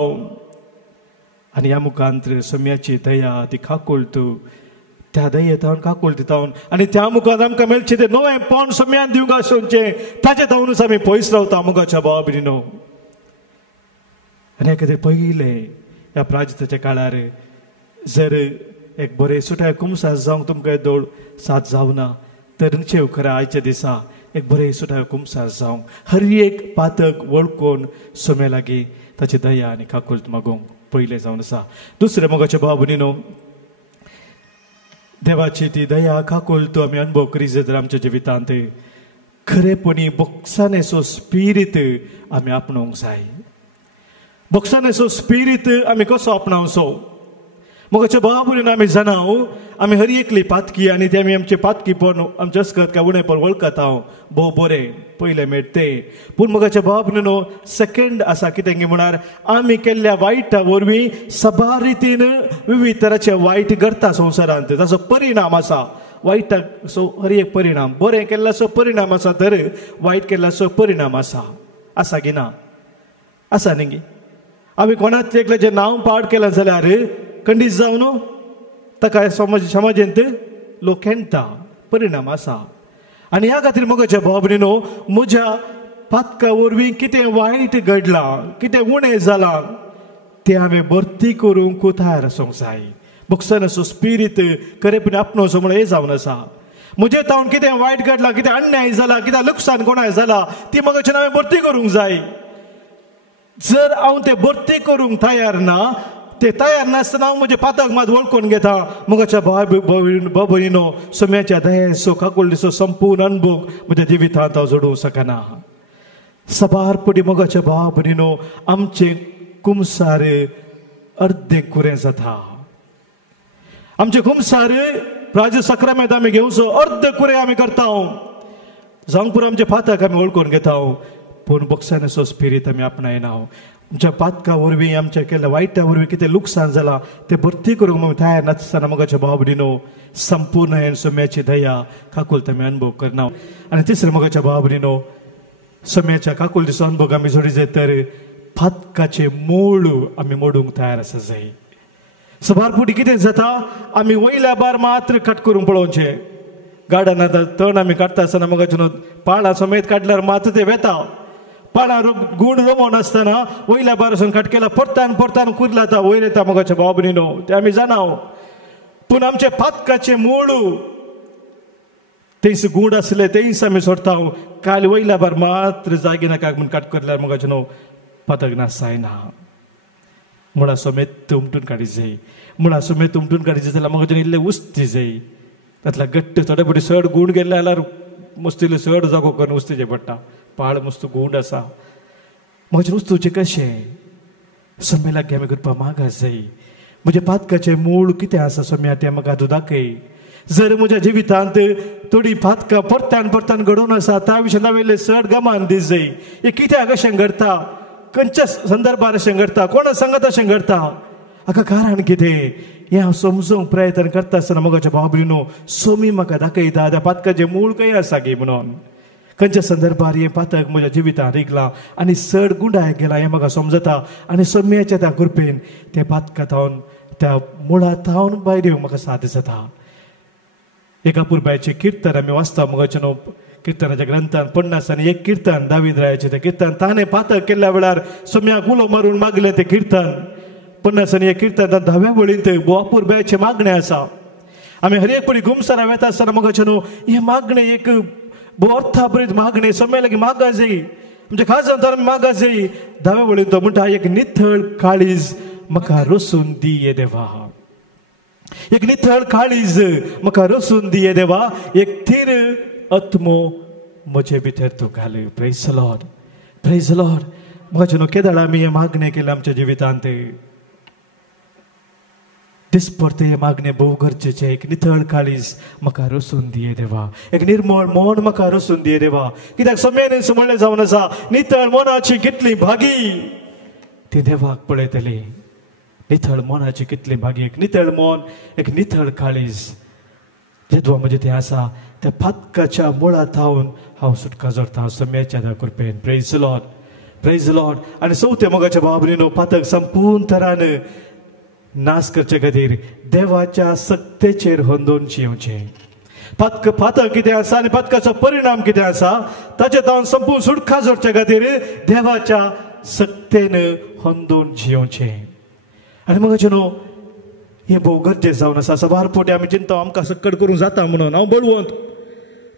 आनी ह्या मुखांतर सम्याची दया ती काकुळट त्या दयेतावन काकुळटी तावन आनी त्या मुखार आमकां मेळचें तें नवें पोंड सम्यान दिवंक आसोवचें ताचे तावनूच आमी पयस रावता मोगाच्या बाबडीनो आनी कितें पयलें ह्या प्राजताच्या काळार जर एक बरें सुट्या कुमसार जावंक तुमकां दोड साथ जावना तर निचेव खरा आयच्या दिसा एक बरें सुट्या कुमसार जावंक हर एक पातक वळखून सम्या लागीं ताची दया आनी काकुळट मागूंक पयलें जावन आसा दुसरें मोगाच्या बाबडीनो देवाची ती दया काकुळट आमी अनुभव करी जाल्यार आमच्या जिवितांत खरेपणी बोगसानेचो स्पिरीट आमी आपणावंक जाय बोगसानेचो स्पिरीट आमी कसो आपणावचो मोगाच्या बाबडीन आमी जाणाव आमी हर एकली पातकी आनी ते आमी आमचे पातकीपण आमचे अस्कत काय उणेपण वळखता भोव बरें पयलें मेळटे पूण मोगाच्या बाबडीनो सेकंड आसा कितें गी म्हळ्यार आमी केल्ल्या वायटा वरवीं सभा रितीन विविध तरांचे वायट घडटा संवसारांत ताचो परिणाम आसा वायटाक सो हर एक परिणाम बरें केल्ल्याचो परिणाम आसा तर वायट केल्ल्याचो परिणाम आसा की ना आसा न्ही आमी कोणाचें एकल्याचें नांव पाड केलां जाल्यार खंडीत जावन ताका समाजेंत लोक खेळटा परिणाम आसा. आनी ह्या खातीर मोगाच्या भाव भयणीनो म्हज्या पातका वरवीं कितें वायट घडलां कितें उणें जालां तें हांवें भरती करूंक तयार आसूंक जाय. भक्सन असो स्पिरीट खरेपणी आपणोवचो म्हण हें जावन आसा. म्हजे तावन कितें वायट घडलां कितें अन्याय जाला कितें लुकसाण कोणाय जाला ती मोगाचें हांवें भरती करूंक जाय. जर हांव तें भरती करूंक तयार ना ते तयार नासतना हांव म्हजें पातक मात वळखून घेता. मोगाच्या भाव भयणीनो सोम्याच्या दयेचो काकुळीचो संपूर्ण अनुभव म्हज्या जिवितांत हांव जोडूंक शकना. सबारपडी मोगाच्या भाव भयणीनो आमचें कुमसार अर्दें कुरें जाता. आमचे खुमसार प्राज सक्रामेंत आमी घेवचो अर्द कुरें आमी करता. जावंक पुरो आमचे पातक आमी वळखून घेता पूण बक्षानचो स्पिरीट आमी आपणायना. आमच्या पातका वरवीं आमच्या केल्ल्या वायटा वरवीं कितें लुकसाण जालां तें भरती करूंक आमी तयार नासतना मोगाच्या भाव भयणीनो संपूर्ण हें सोम्याची दया काकुलत आमी अनुभव करना. आनी तिसरें मोगाच्या भाव भयणीनो सोम्याच्या काकुलतीचो अनुभव आमी जोडी जाय तर पातकाचें मूळ आमी मोडूंक तयार आसा जाय. सबारपुटी कितें जाता आमी वयल्या बार मात्र कट करूंक पळोवचें. गार्डनांत तण आमी काडटा आसतना मोगाचें पाळां समेत काडल्यार मात्र तें वेता. पाळां गूण रमोवन आसतना वयल्या बार वचून कट केला परतान परतान कुरला आतां वयर येता मोगाच्या भाव भयणीनो तें आमी जाणा. पूण आमचे पातकाचें मूळ थंयच गूण आसले थंयच आमी सोडता. काल वयल्या बार मात्र जागे नाका म्हूण कट करल्यार मोगाचें न्हू पातक नासायना. मुळा समेत उमटून काडीत जाय. मुळा समेत उमटून काडीत जाल्यार मोगाचें इल्लें उस्ती जाय. तातूंतल्या गट्ट थोडे बडी चड गूण गेले जाल्यार मस्त इल्लो चड जागो करून उस्तीचें पडटा. पाळ मस्त गूण आसा म्हजें उस्तूचें कशें सोम्या लागीं आमी करपाक मागास जाय. म्हज्या पातकाचें मूळ कितें आसा सोम्या तें म्हाका तूं दाखय. जर म्हज्या जिवितांत थोडी पातकां परतान परतान घडोवन आसा त्या विशीं लाविल्लें चड गमान दीस जाय. हें कित्याक अशें घडटा खंयच्या संदर्भार अशें घडटा कोणा सांगत अशें घडटा हाका कारण कितें हें हांव समजूंक प्रयत्न करता आसतना मोगाच्या भाव भयणीनो सोमी म्हाका दाखयता त्या पातकाचें मूळ खंय आसा गे म्हणून. खंयच्या संदर्भार हें पातक म्हज्या जिवितांत रिगलां आनी चड गुंडाय गेलां हें म्हाका समजता. आनी सोम्याच्या त्या कृपेन त्या पातकांतावन त्या मुळा तावन भायर येवंक म्हाका साद जाता. एका पुरबायचें किर्तन आमी वाचता मोगाचें न्हू किर्तनाच्या ग्रंथान 50 आनी एक किर्तन दावीद रायाचें तें किर्तन ताणें पातक केल्ल्या वेळार सोम्याक उलो मारून मागलें तें किर्तन 50 आनी एक किर्तन 10व्या वळींत बोवापूर बायचें मागणें आसा. आमी हर एक पडी घुमसारा वेता आसतना मोगाचें न्हू हें मागणें एक अर्था बरीत मागणें सोम्या लागीं मागा जाय. म्हणजे खास आमी मागा जाय. 10व्या वळींत तो म्हणटा एक नितळ काळीज म्हाका रोसून दी ये देवा. एक नितळ काळीज म्हाका रोसून दी ये देवा. एक थीर आत्मो म्हजे भितर तूं घाल. Praise the lord praise the Lord. म्हजे न्हू केदाळ आमी हें मागणें केलें आमच्या जिवितांत दिसपरते हें मागणें भोव गरजेचें. एक नितळ काळीज म्हाका रोसून दिये देवा. एक निर्मळ मन म्हाका रोसून दिये देवा. कित्याक सोम्यान म्हणलें जावन आसा नितळ मनाची कितली भागी ती देवाक पळयतली. नितळ मनाची कितली भागी एक नितळ मन एक नितळ काळीज जेदवा म्हणजे तें आसा त्या पातकाच्या मुळांत थावन हांव सुटका जोडटा सोम्याच्या त्या कृपेन. Praise the lord praise the lord. आनी चवथें मोगाच्या भाव भयणीनो पातक संपूर्ण तरान नाश करचे खातीर देवाच्या सक्तेचेर होंदून जिवचें. पातक कितें आसा आनी पातकाचो परिणाम कितें आसा ताचे तावन संपूर्ण सुटका जोडचे खातीर देवाच्या सक्तेन होंदून जिवचें. आनी मोगाचें न्हू हें भोव गरजेचें जावन आसा. सबारपोटी आमी चिंता आमकां सक्कड करूंक जाता म्हणून हांव बळवंत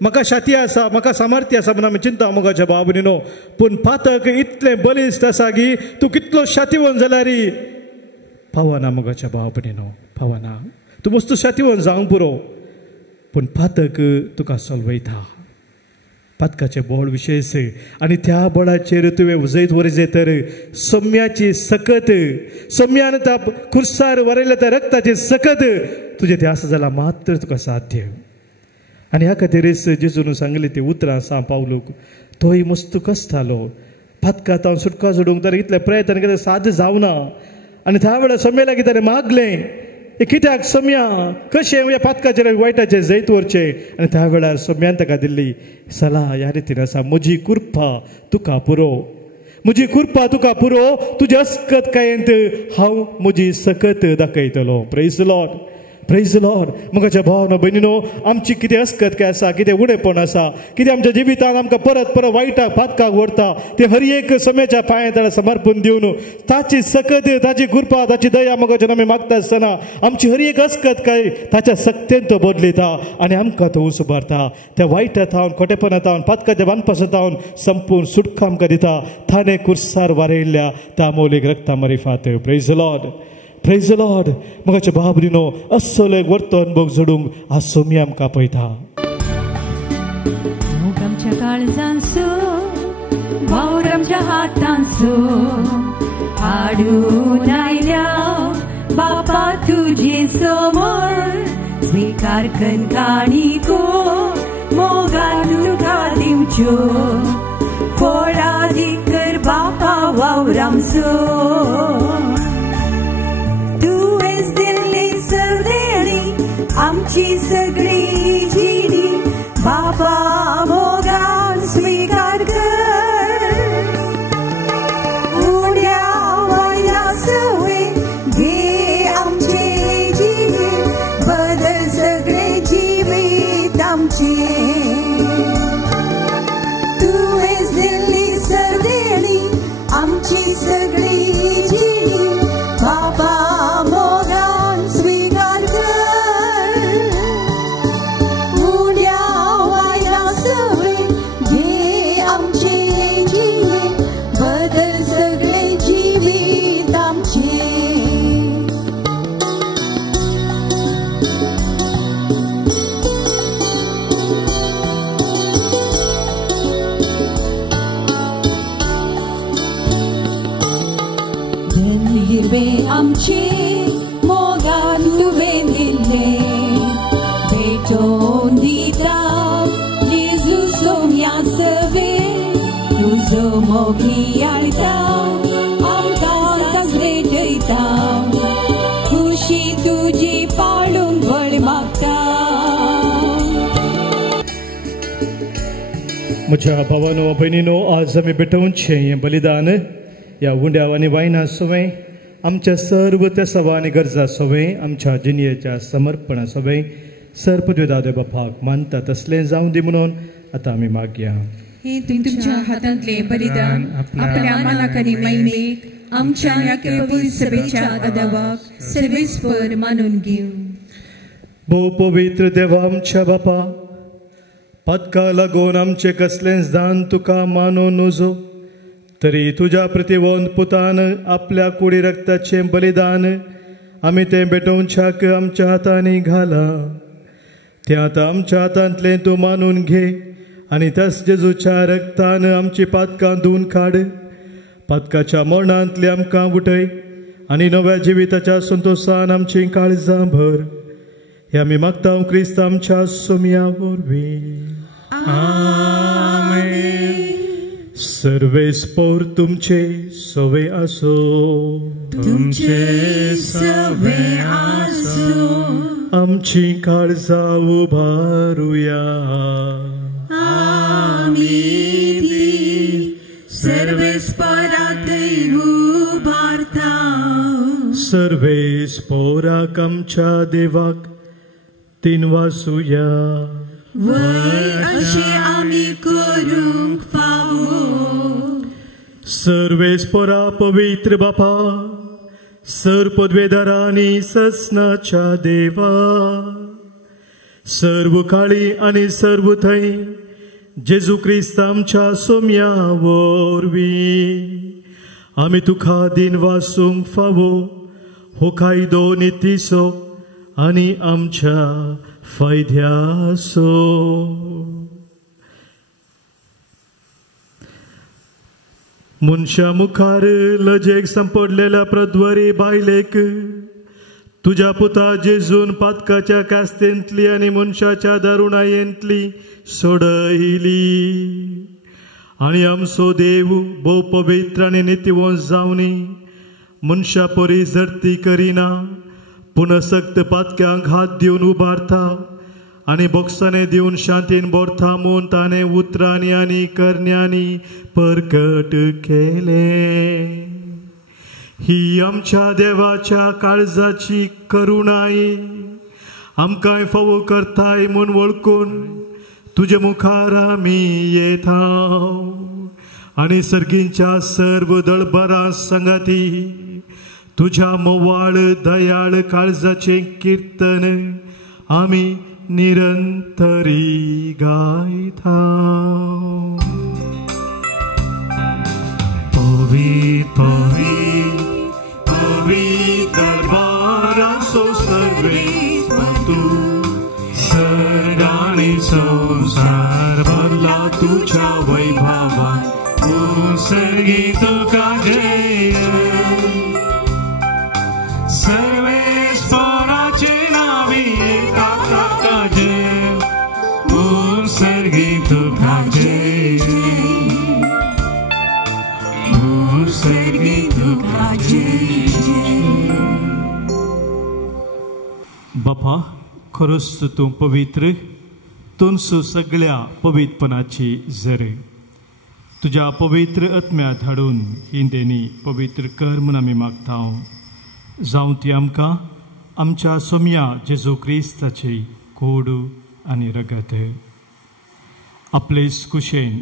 म्हाका शाती आसा म्हाका सामर्थ्य आसा म्हणून आमी चिंता मोगाच्या भाव भयणीनो. पूण पातक इतलें बलिश्ट आसा की तूं कितलो शातिवन जाल्यार पावना मोगाच्या भाव भयणीनो पावना. तूं मस्त शातिवन जावंक पुरो पूण पातक तुका सोलवयता. पातकाचे बळ विशेष आनी त्या बळाचेर तुवें उजयत वरयत तर सोम्याची सकत सोम्यान त्या खुर्सार वरयल्या त्या रक्ताची सकत तुजें तें आसा जाल्यार मात्र तुका साध्य. आनी ह्या खातीरच जेजून सांगली ती उतरां सांग पावलूक तोय मस्त कसतालो. पातकांत हांव सुटका जोडूंक तर इतले प्रयत्न केले साध्य जावना. आनी त्या वेळार सोम्या लागीं ताणें मागलें कित्याक सोम्या कशें ह्या पातकाचेर वायटाचें जैत व्हरचें. आनी त्या वेळार सोम्यान ताका दिल्ली सलाह ह्या रितीन आसा म्हजी कृपा तुका पुरो म्हजी कृपा तुका पुरो, तुजे अस्कत कायेंत हांव म्हजी सकत दाखयतलो. Praise Lord, praise Lord. मुखाच्या भावनो भयणीनो, आमची कितें अस्कत काय आसा, कितें उणेपण आसा, कितें आमच्या जिवितांत आमकां परत परत वायटाक फातकाक व्हरता, ते हर एक समयाच्या पांयां ताणें समर्पण दिवन ताची सकत, ताची कृपा, ताची दया मुखाच्यान आमी मागता आसतना आमची हर एक अस्कत काय ताच्या सक्तेन तो बदलिता आनी आमकां तो उसुबारता. त्या वायटांतावन, खोटेपणांतावन, फातकाच्या बांदपासांतावन संपूर्ण सुटका आमकां दिता. ताणें कुर्सार वारयल्ल्या त्या अमोलीक रक्ता मारिफात. Praise Lord, praise Lord. मुखाच्या बाबरीनो अस्सलो एक वर्तो अनुभव जोडूंक आज सोमी आमकां आपयता. मोग आमच्या काळजांचो, वावर आमच्या हातांचो, हाडून आयल्या बापा तुजे समोर. स्वीकार कणकाणिको मोगान तुका दिवच्यो, फळां दिकर बापा वावर आमचो. आमची सगळी जिणी बाबा मोगान स्वीकार कर. उड्या वाया सवय घे आमचे जिणे, बदल सगळे जिवीत आमचे. तुवेंच दिल्ली सरदेणी आमची सगळी जिणी बाबा मोगान स्वीकार कर. आमचे मोगान तुवें दिल्ले, भेटोवन दिता जेजू सोम्या सवे. तुजो मोग नियाळटा आमकां सगळे जैता, खुशी तुजी पाळूंक बळ मागता. म्हज्या भावानो भयणीनो, आज आमी भेटोवचें हें बलिदान ह्या उंड्या आनी वायना सोवें आमच्या सर्व त्या सवा आनी गरजा सोवें, आमच्या जिणयेच्या समर्पणा सोवें सर पदवी दादे बापाक मानता तसलें जावं दी म्हणून आतां आमी मागया. हे तुमच्या हातांतले बलिदान आपल्या मानाक आनी महिमेक आमच्या ह्या पवित्र सभेच्या आदावाक सर्वेस्पर मानून घेऊ. भोव पवित्र देवा आमच्या बापा, पदका लागून आमचें कसलेंच दान तुका मानून नजो, तरी तुज्या प्रतिवंत पुतान आपल्या कुडी रक्ताचें बलिदान आमी तें भेटोवच्याक आमच्या हातांनी घाला. तें आतां आमच्या हातांतलें तूं मानून घे आनी तस जेजूच्या रक्तान आमची पातकां धुवन काड. पातकाच्या मरणांतली आमकां उठय आनी नव्या जिविताच्या संतोशान आमची काळजां भर. हे आमी मागता क्रिस्त आमच्या सोम्या वरवीं. सर्वेस्पर तुमचे सवे आसो, तुमचे सवे आसो. आमची काळजां उबारुया. सर्वेस्पराकय उबारता. सर्वेस्पराक आमच्या देवाक तीन वासुया. वय अशें आमी करूंक फावो. सर्वेस्परा पवित्र बापा, सर पदवेदारांनी ससनाच्या देवा, सर्व काळी आनी सर्व थंय जेजू क्रिस्त आमच्या सोम्या वरवीं आमी तुका दिन वासूंक फावो. हो कायदो नितीसो आनी आमच्या फायद्याचो. मनशा मुखार लजेक संपडलेल्या प्रद्वरी बायलेक तुज्या पुता जेजून पातकाच्या कास्तेंतली आनी मनशाच्या दारुणायेंतली सोडयली. आनी आमचो देव भोव पवित्र आनी नितीवंत जावनी मनशा परी झरती करिना, पूण सक्त पातक्यांक हात दिवन उबारता आनी बोक्साने दिवन शांतीन बोर थांबून ताणे उतरांनी आनी करण्यांनी परगट केले. ही आमच्या देवाच्या काळजाची करुणाई आमकां फावो करताय म्हूण वळखून तुजे मुखार आमी येता आनी सर्गींच्या सर्व दळबरां संगती तुझ्या मोवाळ दयाळ काळजाचे कीर्तन आमी निरंतरी गायता. पवित्र पवित्र पवित्र दरबाराचो सर्वेस्वर तूं सर्गांनी संसार भरला तुझ्या वैभवान सर्गी तुका जय. सर्वेश्वराचे नावे ताका जय सर्गी तुका जय सर्गी तुका जय. बापा खरोच तूं पवित्र तुमचो सगळ्या पवित्रपणाची झर तुझ्या पवित्र आत्म्यात हाडून ही देणी पवित्र कर म्हूण आमी मागता. जावं ती आमकां आमच्या सोम्या जेजू क्रिस्ताची कूड आनी रगत आपले कुशेन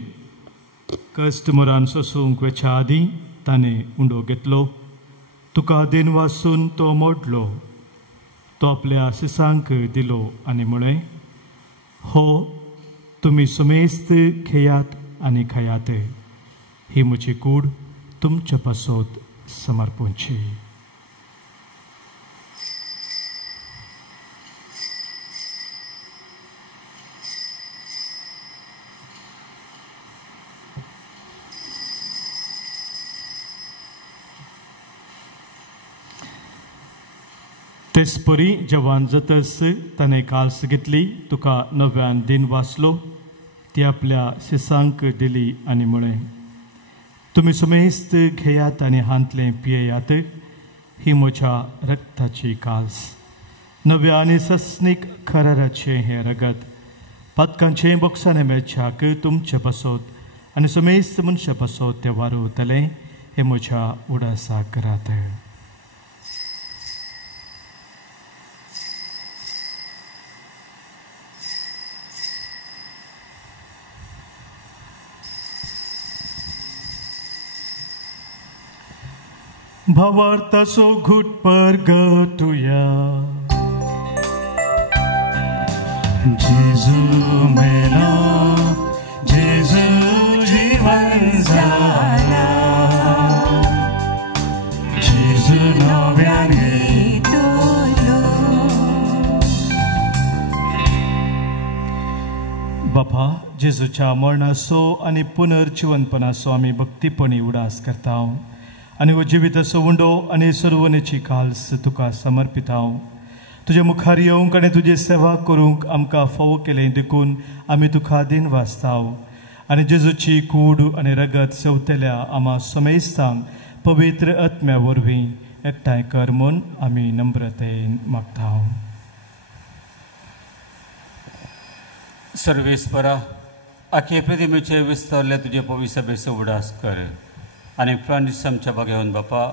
कश्ट मोरान सोसूंक वेच्या आदीं ताणें उंडो घेतलो. तुका देन वासून तो मोडलो. तो आपल्या शिसांक दिलो आनी म्हळें हो तुमी सुमेस्त खेयात आनी खायात. ही म्हजी कूड तुमच्या पासत समर्पूंची. तेसपरी जवान जातस ताणें काल्स घेतली. तुका नव्यान दिन वाचलो. ती आपल्या शिसांक दिली आनी म्हळें तुमी सुमेस्त घेयात आनी हांतलें पियेयात. ही म्हज्या रक्ताची काल्स नव्या आनी सस्नीक खराराचें हें रगत पातकांचें बोक्साने मेळच्याक तुमचे पासत आनी सुमेस्त मनशा पासत तें वारोवतलें. हें म्हज्या उडासाक करात. भावार्थाचो घुट परगटुया. जेजू मेलो जेजू जीवन जाला जेजू नव्याने तोलो. बापा जेजूच्या मरणाचो आनी पुनर्जिवनपणाचो आमी भक्तीपणी उडास करता आनी हो जिविताचो उंडो आनी सर्वनेची काल्स तुका समर्पित हांव. तुजे मुखार येवंक आनी तुजी सेवा करूंक आमकां फावो केलें देखून आमी तुका दिन वाचता आनी जेजूची कूड आनी रगत सेवतल्या आम्हा समेस्तांक पवित्र आत्म्या वरवीं एकठांय कर म्हूण आमी नम्रतेन मागता. सर्वेस्परा आखे प्रतिमेचे विस्तारले तुजे पवित्र सभेचो उडास कर आनी फ्रांसीस आमच्या बागेवन बापा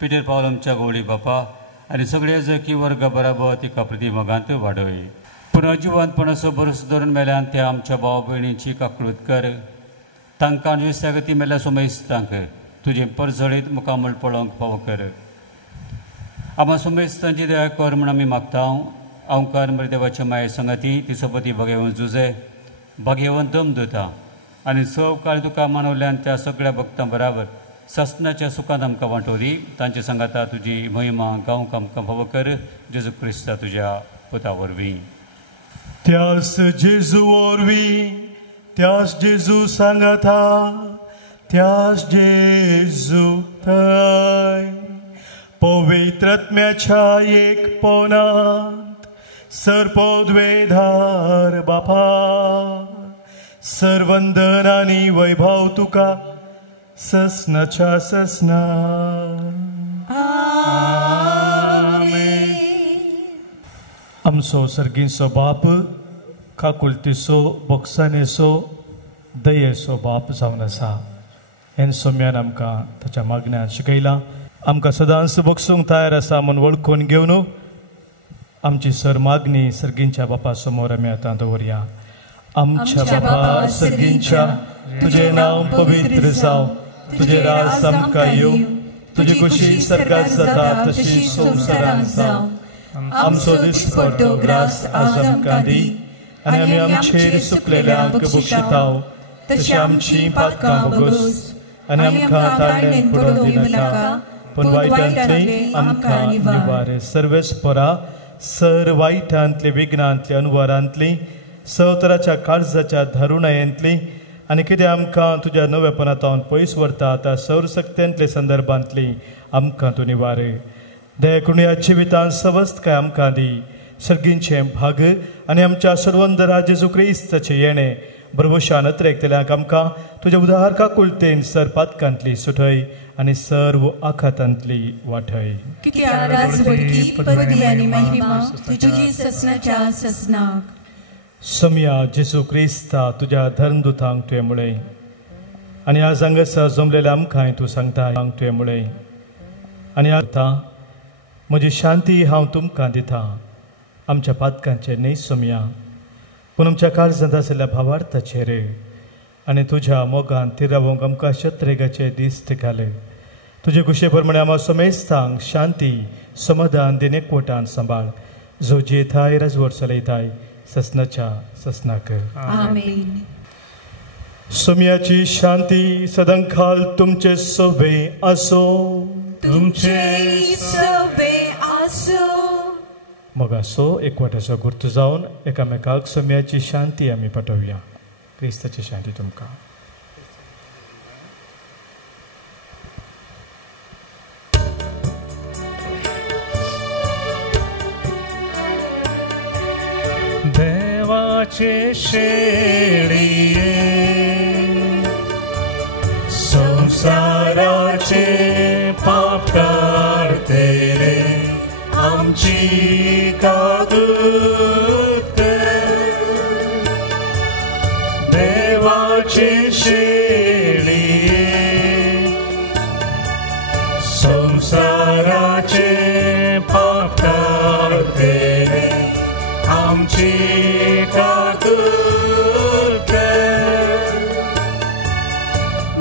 पिटर पावल आमच्या गवळी बापा आनी सगळे जकी वर्ग बराबर तिका प्रतिमगांत वाडय. पुनर्जिवनपणाचो भरोसो धरून मेल्यान त्या आमच्या भाव भयणींची काकळूत कर. तांकां विस्तागती मेल्या सोमेस्तांक तुजें परजळीत मुखामळ पळोवंक फावो कर. आम्हा सोमेस्तांची दया कर म्हूण आमी मागता. अवकार मरे देवाच्या माये संगती तिसोपती बागेवन जुजे बागेवन दम दोता आनी सव काळ तुका मानवल्यान त्या सगळ्या भक्तां बराबर ससनाच्या सुखांत आमकां वांटोवली. तांचे सांगाता तुजी महिमा गावंक आमकां फावो कर. जेजू क्रिस्ता तुज्या पुता वरवीं. त्यास जेजू वरवीं त्यास जेजू सांगाता त्यास जेजू थंय पवित्र आत्म्याच्या एकपणांत सर्पोद्वेधार बापा सर्वंदन आनी वैभव तुका ससनाच्या ससना. आमचो सर्गीचो बाप काकुलतीसो बोक्सानेसो दयेसो बाप जावन आसा हें सोम्यान आमकां ताच्या मागण्यांत शिकयलां. आमकां सदांच बोगसूंक तयार आसा म्हूण वळखून घेवन आमची सर मागणी सर्गींच्या बापा समोर आमी आतां दवरया. आमच्या बापा सर्गींच्या, तुजें नांव पवित्र जावं, तुजें राज आमकां येवं, तुजी खुशी स्वर्गांत जाता तशी संवसारांत जावं. आमचो दिसपट्टो तो ग्रास आज आमकां दी, आनी आमी आमचेर चुकलेल्यांक बक्षिताव तशी आमची पातकां बगोस, आनी आमकां ताळणेंत पडोवंक दिनाका, पूण वायटांतली आमकां निवार. सर्वेस्परा सर वायटांतली, विघ्नांतली, अनुवारांतली, सवतराच्या काळजाच्या धारुणायेंतली, आनी कितें आमकां तुज्या नवेपणांतावन पयस व्हरता त्या सौरसक्त्यांतले संदर्भांतली आमकां तूं निवार. दया करून ह्या जिवितांत सवस्तकाय आमकां दी. सर्गींचें भाग आनी आमच्या सर्वंदरा जेजू क्रिस्ताचें येणें बरोवशान नत्रेकतल्यांक आमकां तुज्या उदार काकुलतेन सर पातकांतली सुटय आनी सर्व आखातांतली वाटय. सोम्या जेजू क्रिस्ता तुज्या धर्मदुतांक तुवें मुळय, आनी आज हांगासर जमलेल्या आमकांय तूं सांगता तुवें मुळय. आनी आतां म्हजी शांती हांव तुमकां दितां, आमच्या पातकांचेर न्ही सोम्या, पूण आमच्या काळजांत आशिल्ल्या भावार्थाचेर आनी तुज्या मोगान तिरावंक आमकां शत्रेगाचे दीस घाल. तुजे कुशे प्रमाणे आमी सोमेस्तांक शांती समाधान दिन एकवटान सांबाळ, जो जेथाय राजवट चलयताय ससनाच्या ससनाक. आमेन. सोम्याची शांती सदांखाल तुमचे सोबे आसो. तुमचे सोबे आसो. मग असो एकवटाचो गुर्त जावन एकामेकाक सोम्याची शांती आमी पाठोवया. क्रिस्ताची शांती तुमकां. देवाचे शेळिये संसाराचे पाप काढतेले आमची कादूत. देवाची शेळिये संसाराचे पाप काढतेले आमची कादूत.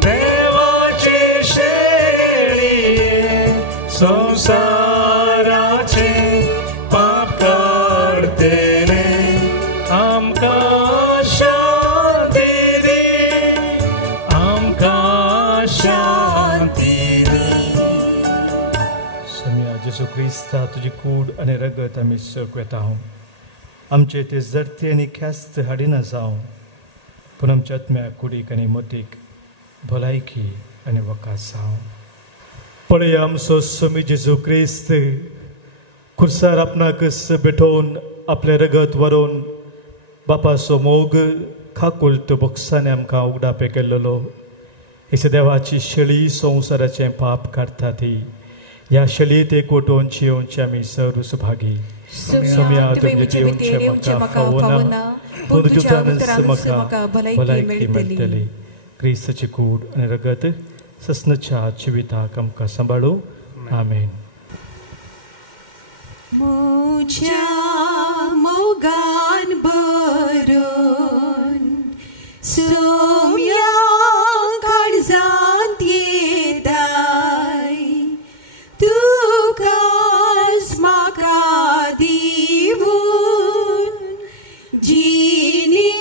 देवाची शेळिये संसाराचे पाप काढतेले आमकां शांती दी, आमकां शांती दी. सोम्या जेजू क्रिस्ता तुजी कूड आनी रगत आमी सकवेता. आमचे ते जर्ती आनी ख्यास्त हाडिना जावं, पूण आमच्या आत्म्या कुडीक आनी मोतीक भलायकी आनी वकास जावं. पळय आमचो सोमी जेजू क्रिस्त खुर्सार आपणाकच भेटोवन आपले रगत व्हरोन बापाचो मोग खाकुलत बोक्सांनी आमकां उगडापे केल्लो. हेच देवाची शेळी संवसाराचें पाप काडटा ती. ह्या शेळयेंत एकवटून जियोवचे आमी सर्व भागी. सोम्या तुमचे जियोवचे म्हाका फावना, पूण तुज्यान म्हाका भलायकी मेळटली. क्रिस्ताची कूड आनी रगत ससनाच्या जिविताक आमकां सांबाळू. आमेन. मुझ्या मोगान बरोन सोम्या काळजांत येताय, तुकाच म्हाका दिवून जिणी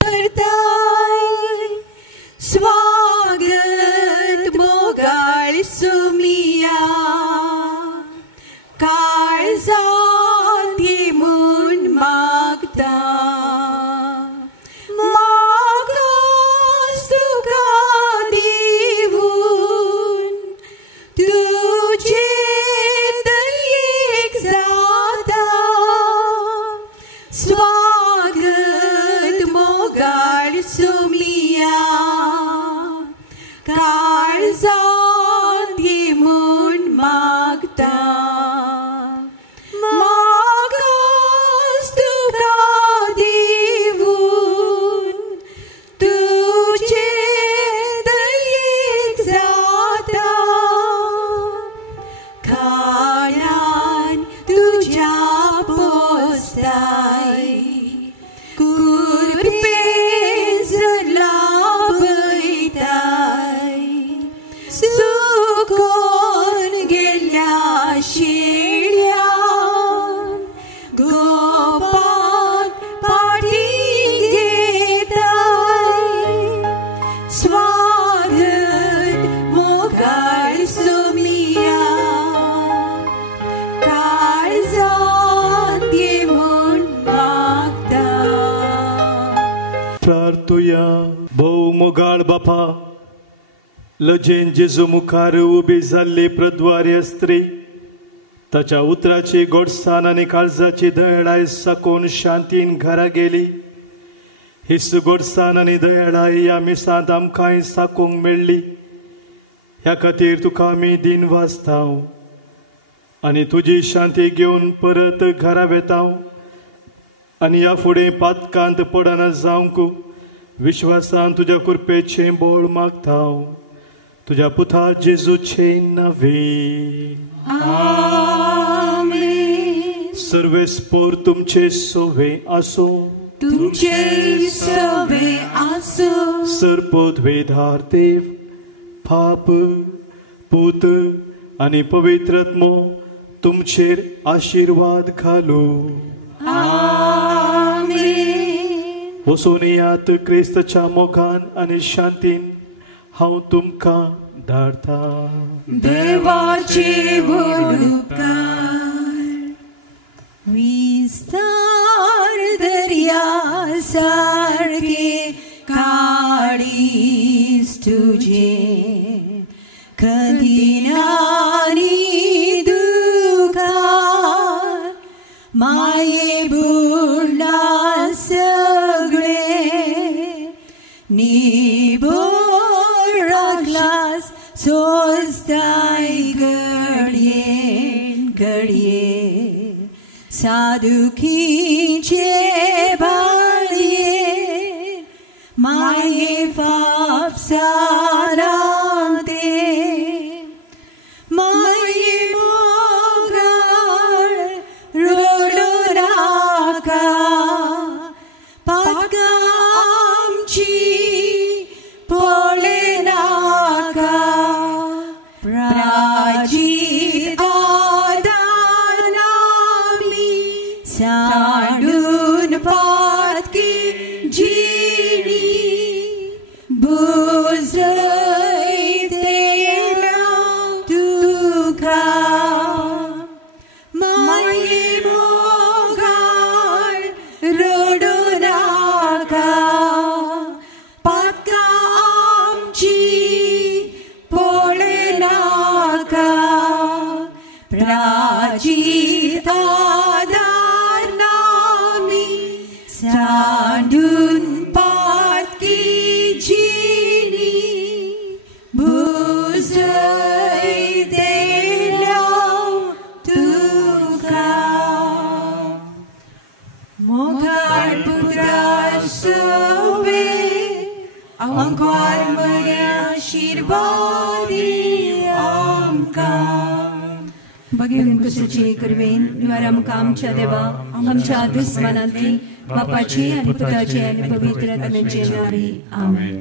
करताय. स्वागत मोगाळ सोमिया काळजा बापा, लजेन जेजू मुखार उबी जाल्ली प्रद्वार्य स्त्री ताच्या उतराची गोडसाण आनी काळजाची दयाळाय साकून शांतीन घरा गेली. हिस गोडसाण आनी दयाळाय ह्या मिसांत आमकांय साकूंक मेळ्ळी. ह्या खातीर तुका आमी दिन वाजतांव आनी तुजी शांती घेवन परत घरा वेतांव. आनी ह्या फुडें पातकांत पडना जावंक विश्वासान तुज्या कृपेचें बोळ मागतांव. तुज्या पुता जेजूचे नांवे. सर्वेस्पोर तुमचे सोवे आसो. तुमचे सोवे आसो. सर्पोद्वेधार देव, पाप, पूत आनी पवित्रत्मो तुमचेर आशीर्वाद घालो. वचून येयात क्रिस्ताच्या मोगान आनी शांतीन हांव तुमकां धाडटा. देवाचे उपकार. विस्तार दर्या सारखे काळीज तुझे, कधी नानी दुखार माये बुडला सगळे. निबोळ राखलास सोस्ताय घडये घडये. साधुखीचे बाळये माये फापसारा दे. माये मोगाळ रोडो राखा. पाका आमची पोळे नाका. प्राची आदान आमी सांडून पातकी जिणी. बुजय तेला तुका. माये मोगाळ रडू नाका. पातका आमची पोळे नाका. प्राची आदार नामी सांडून पातकी जिणी. बुजय तेला तुका. मोगाळ पुत्रा सोवे आमकां बरे आशीर्वादी आमकां. भगवन कुसुचे करवेन निवार आमकां आमच्या देवा आमच्या दुस्मनांतली बापाचे आनी पुताचे आनी पवित्र आत्म्याचे नांवे. आमेन.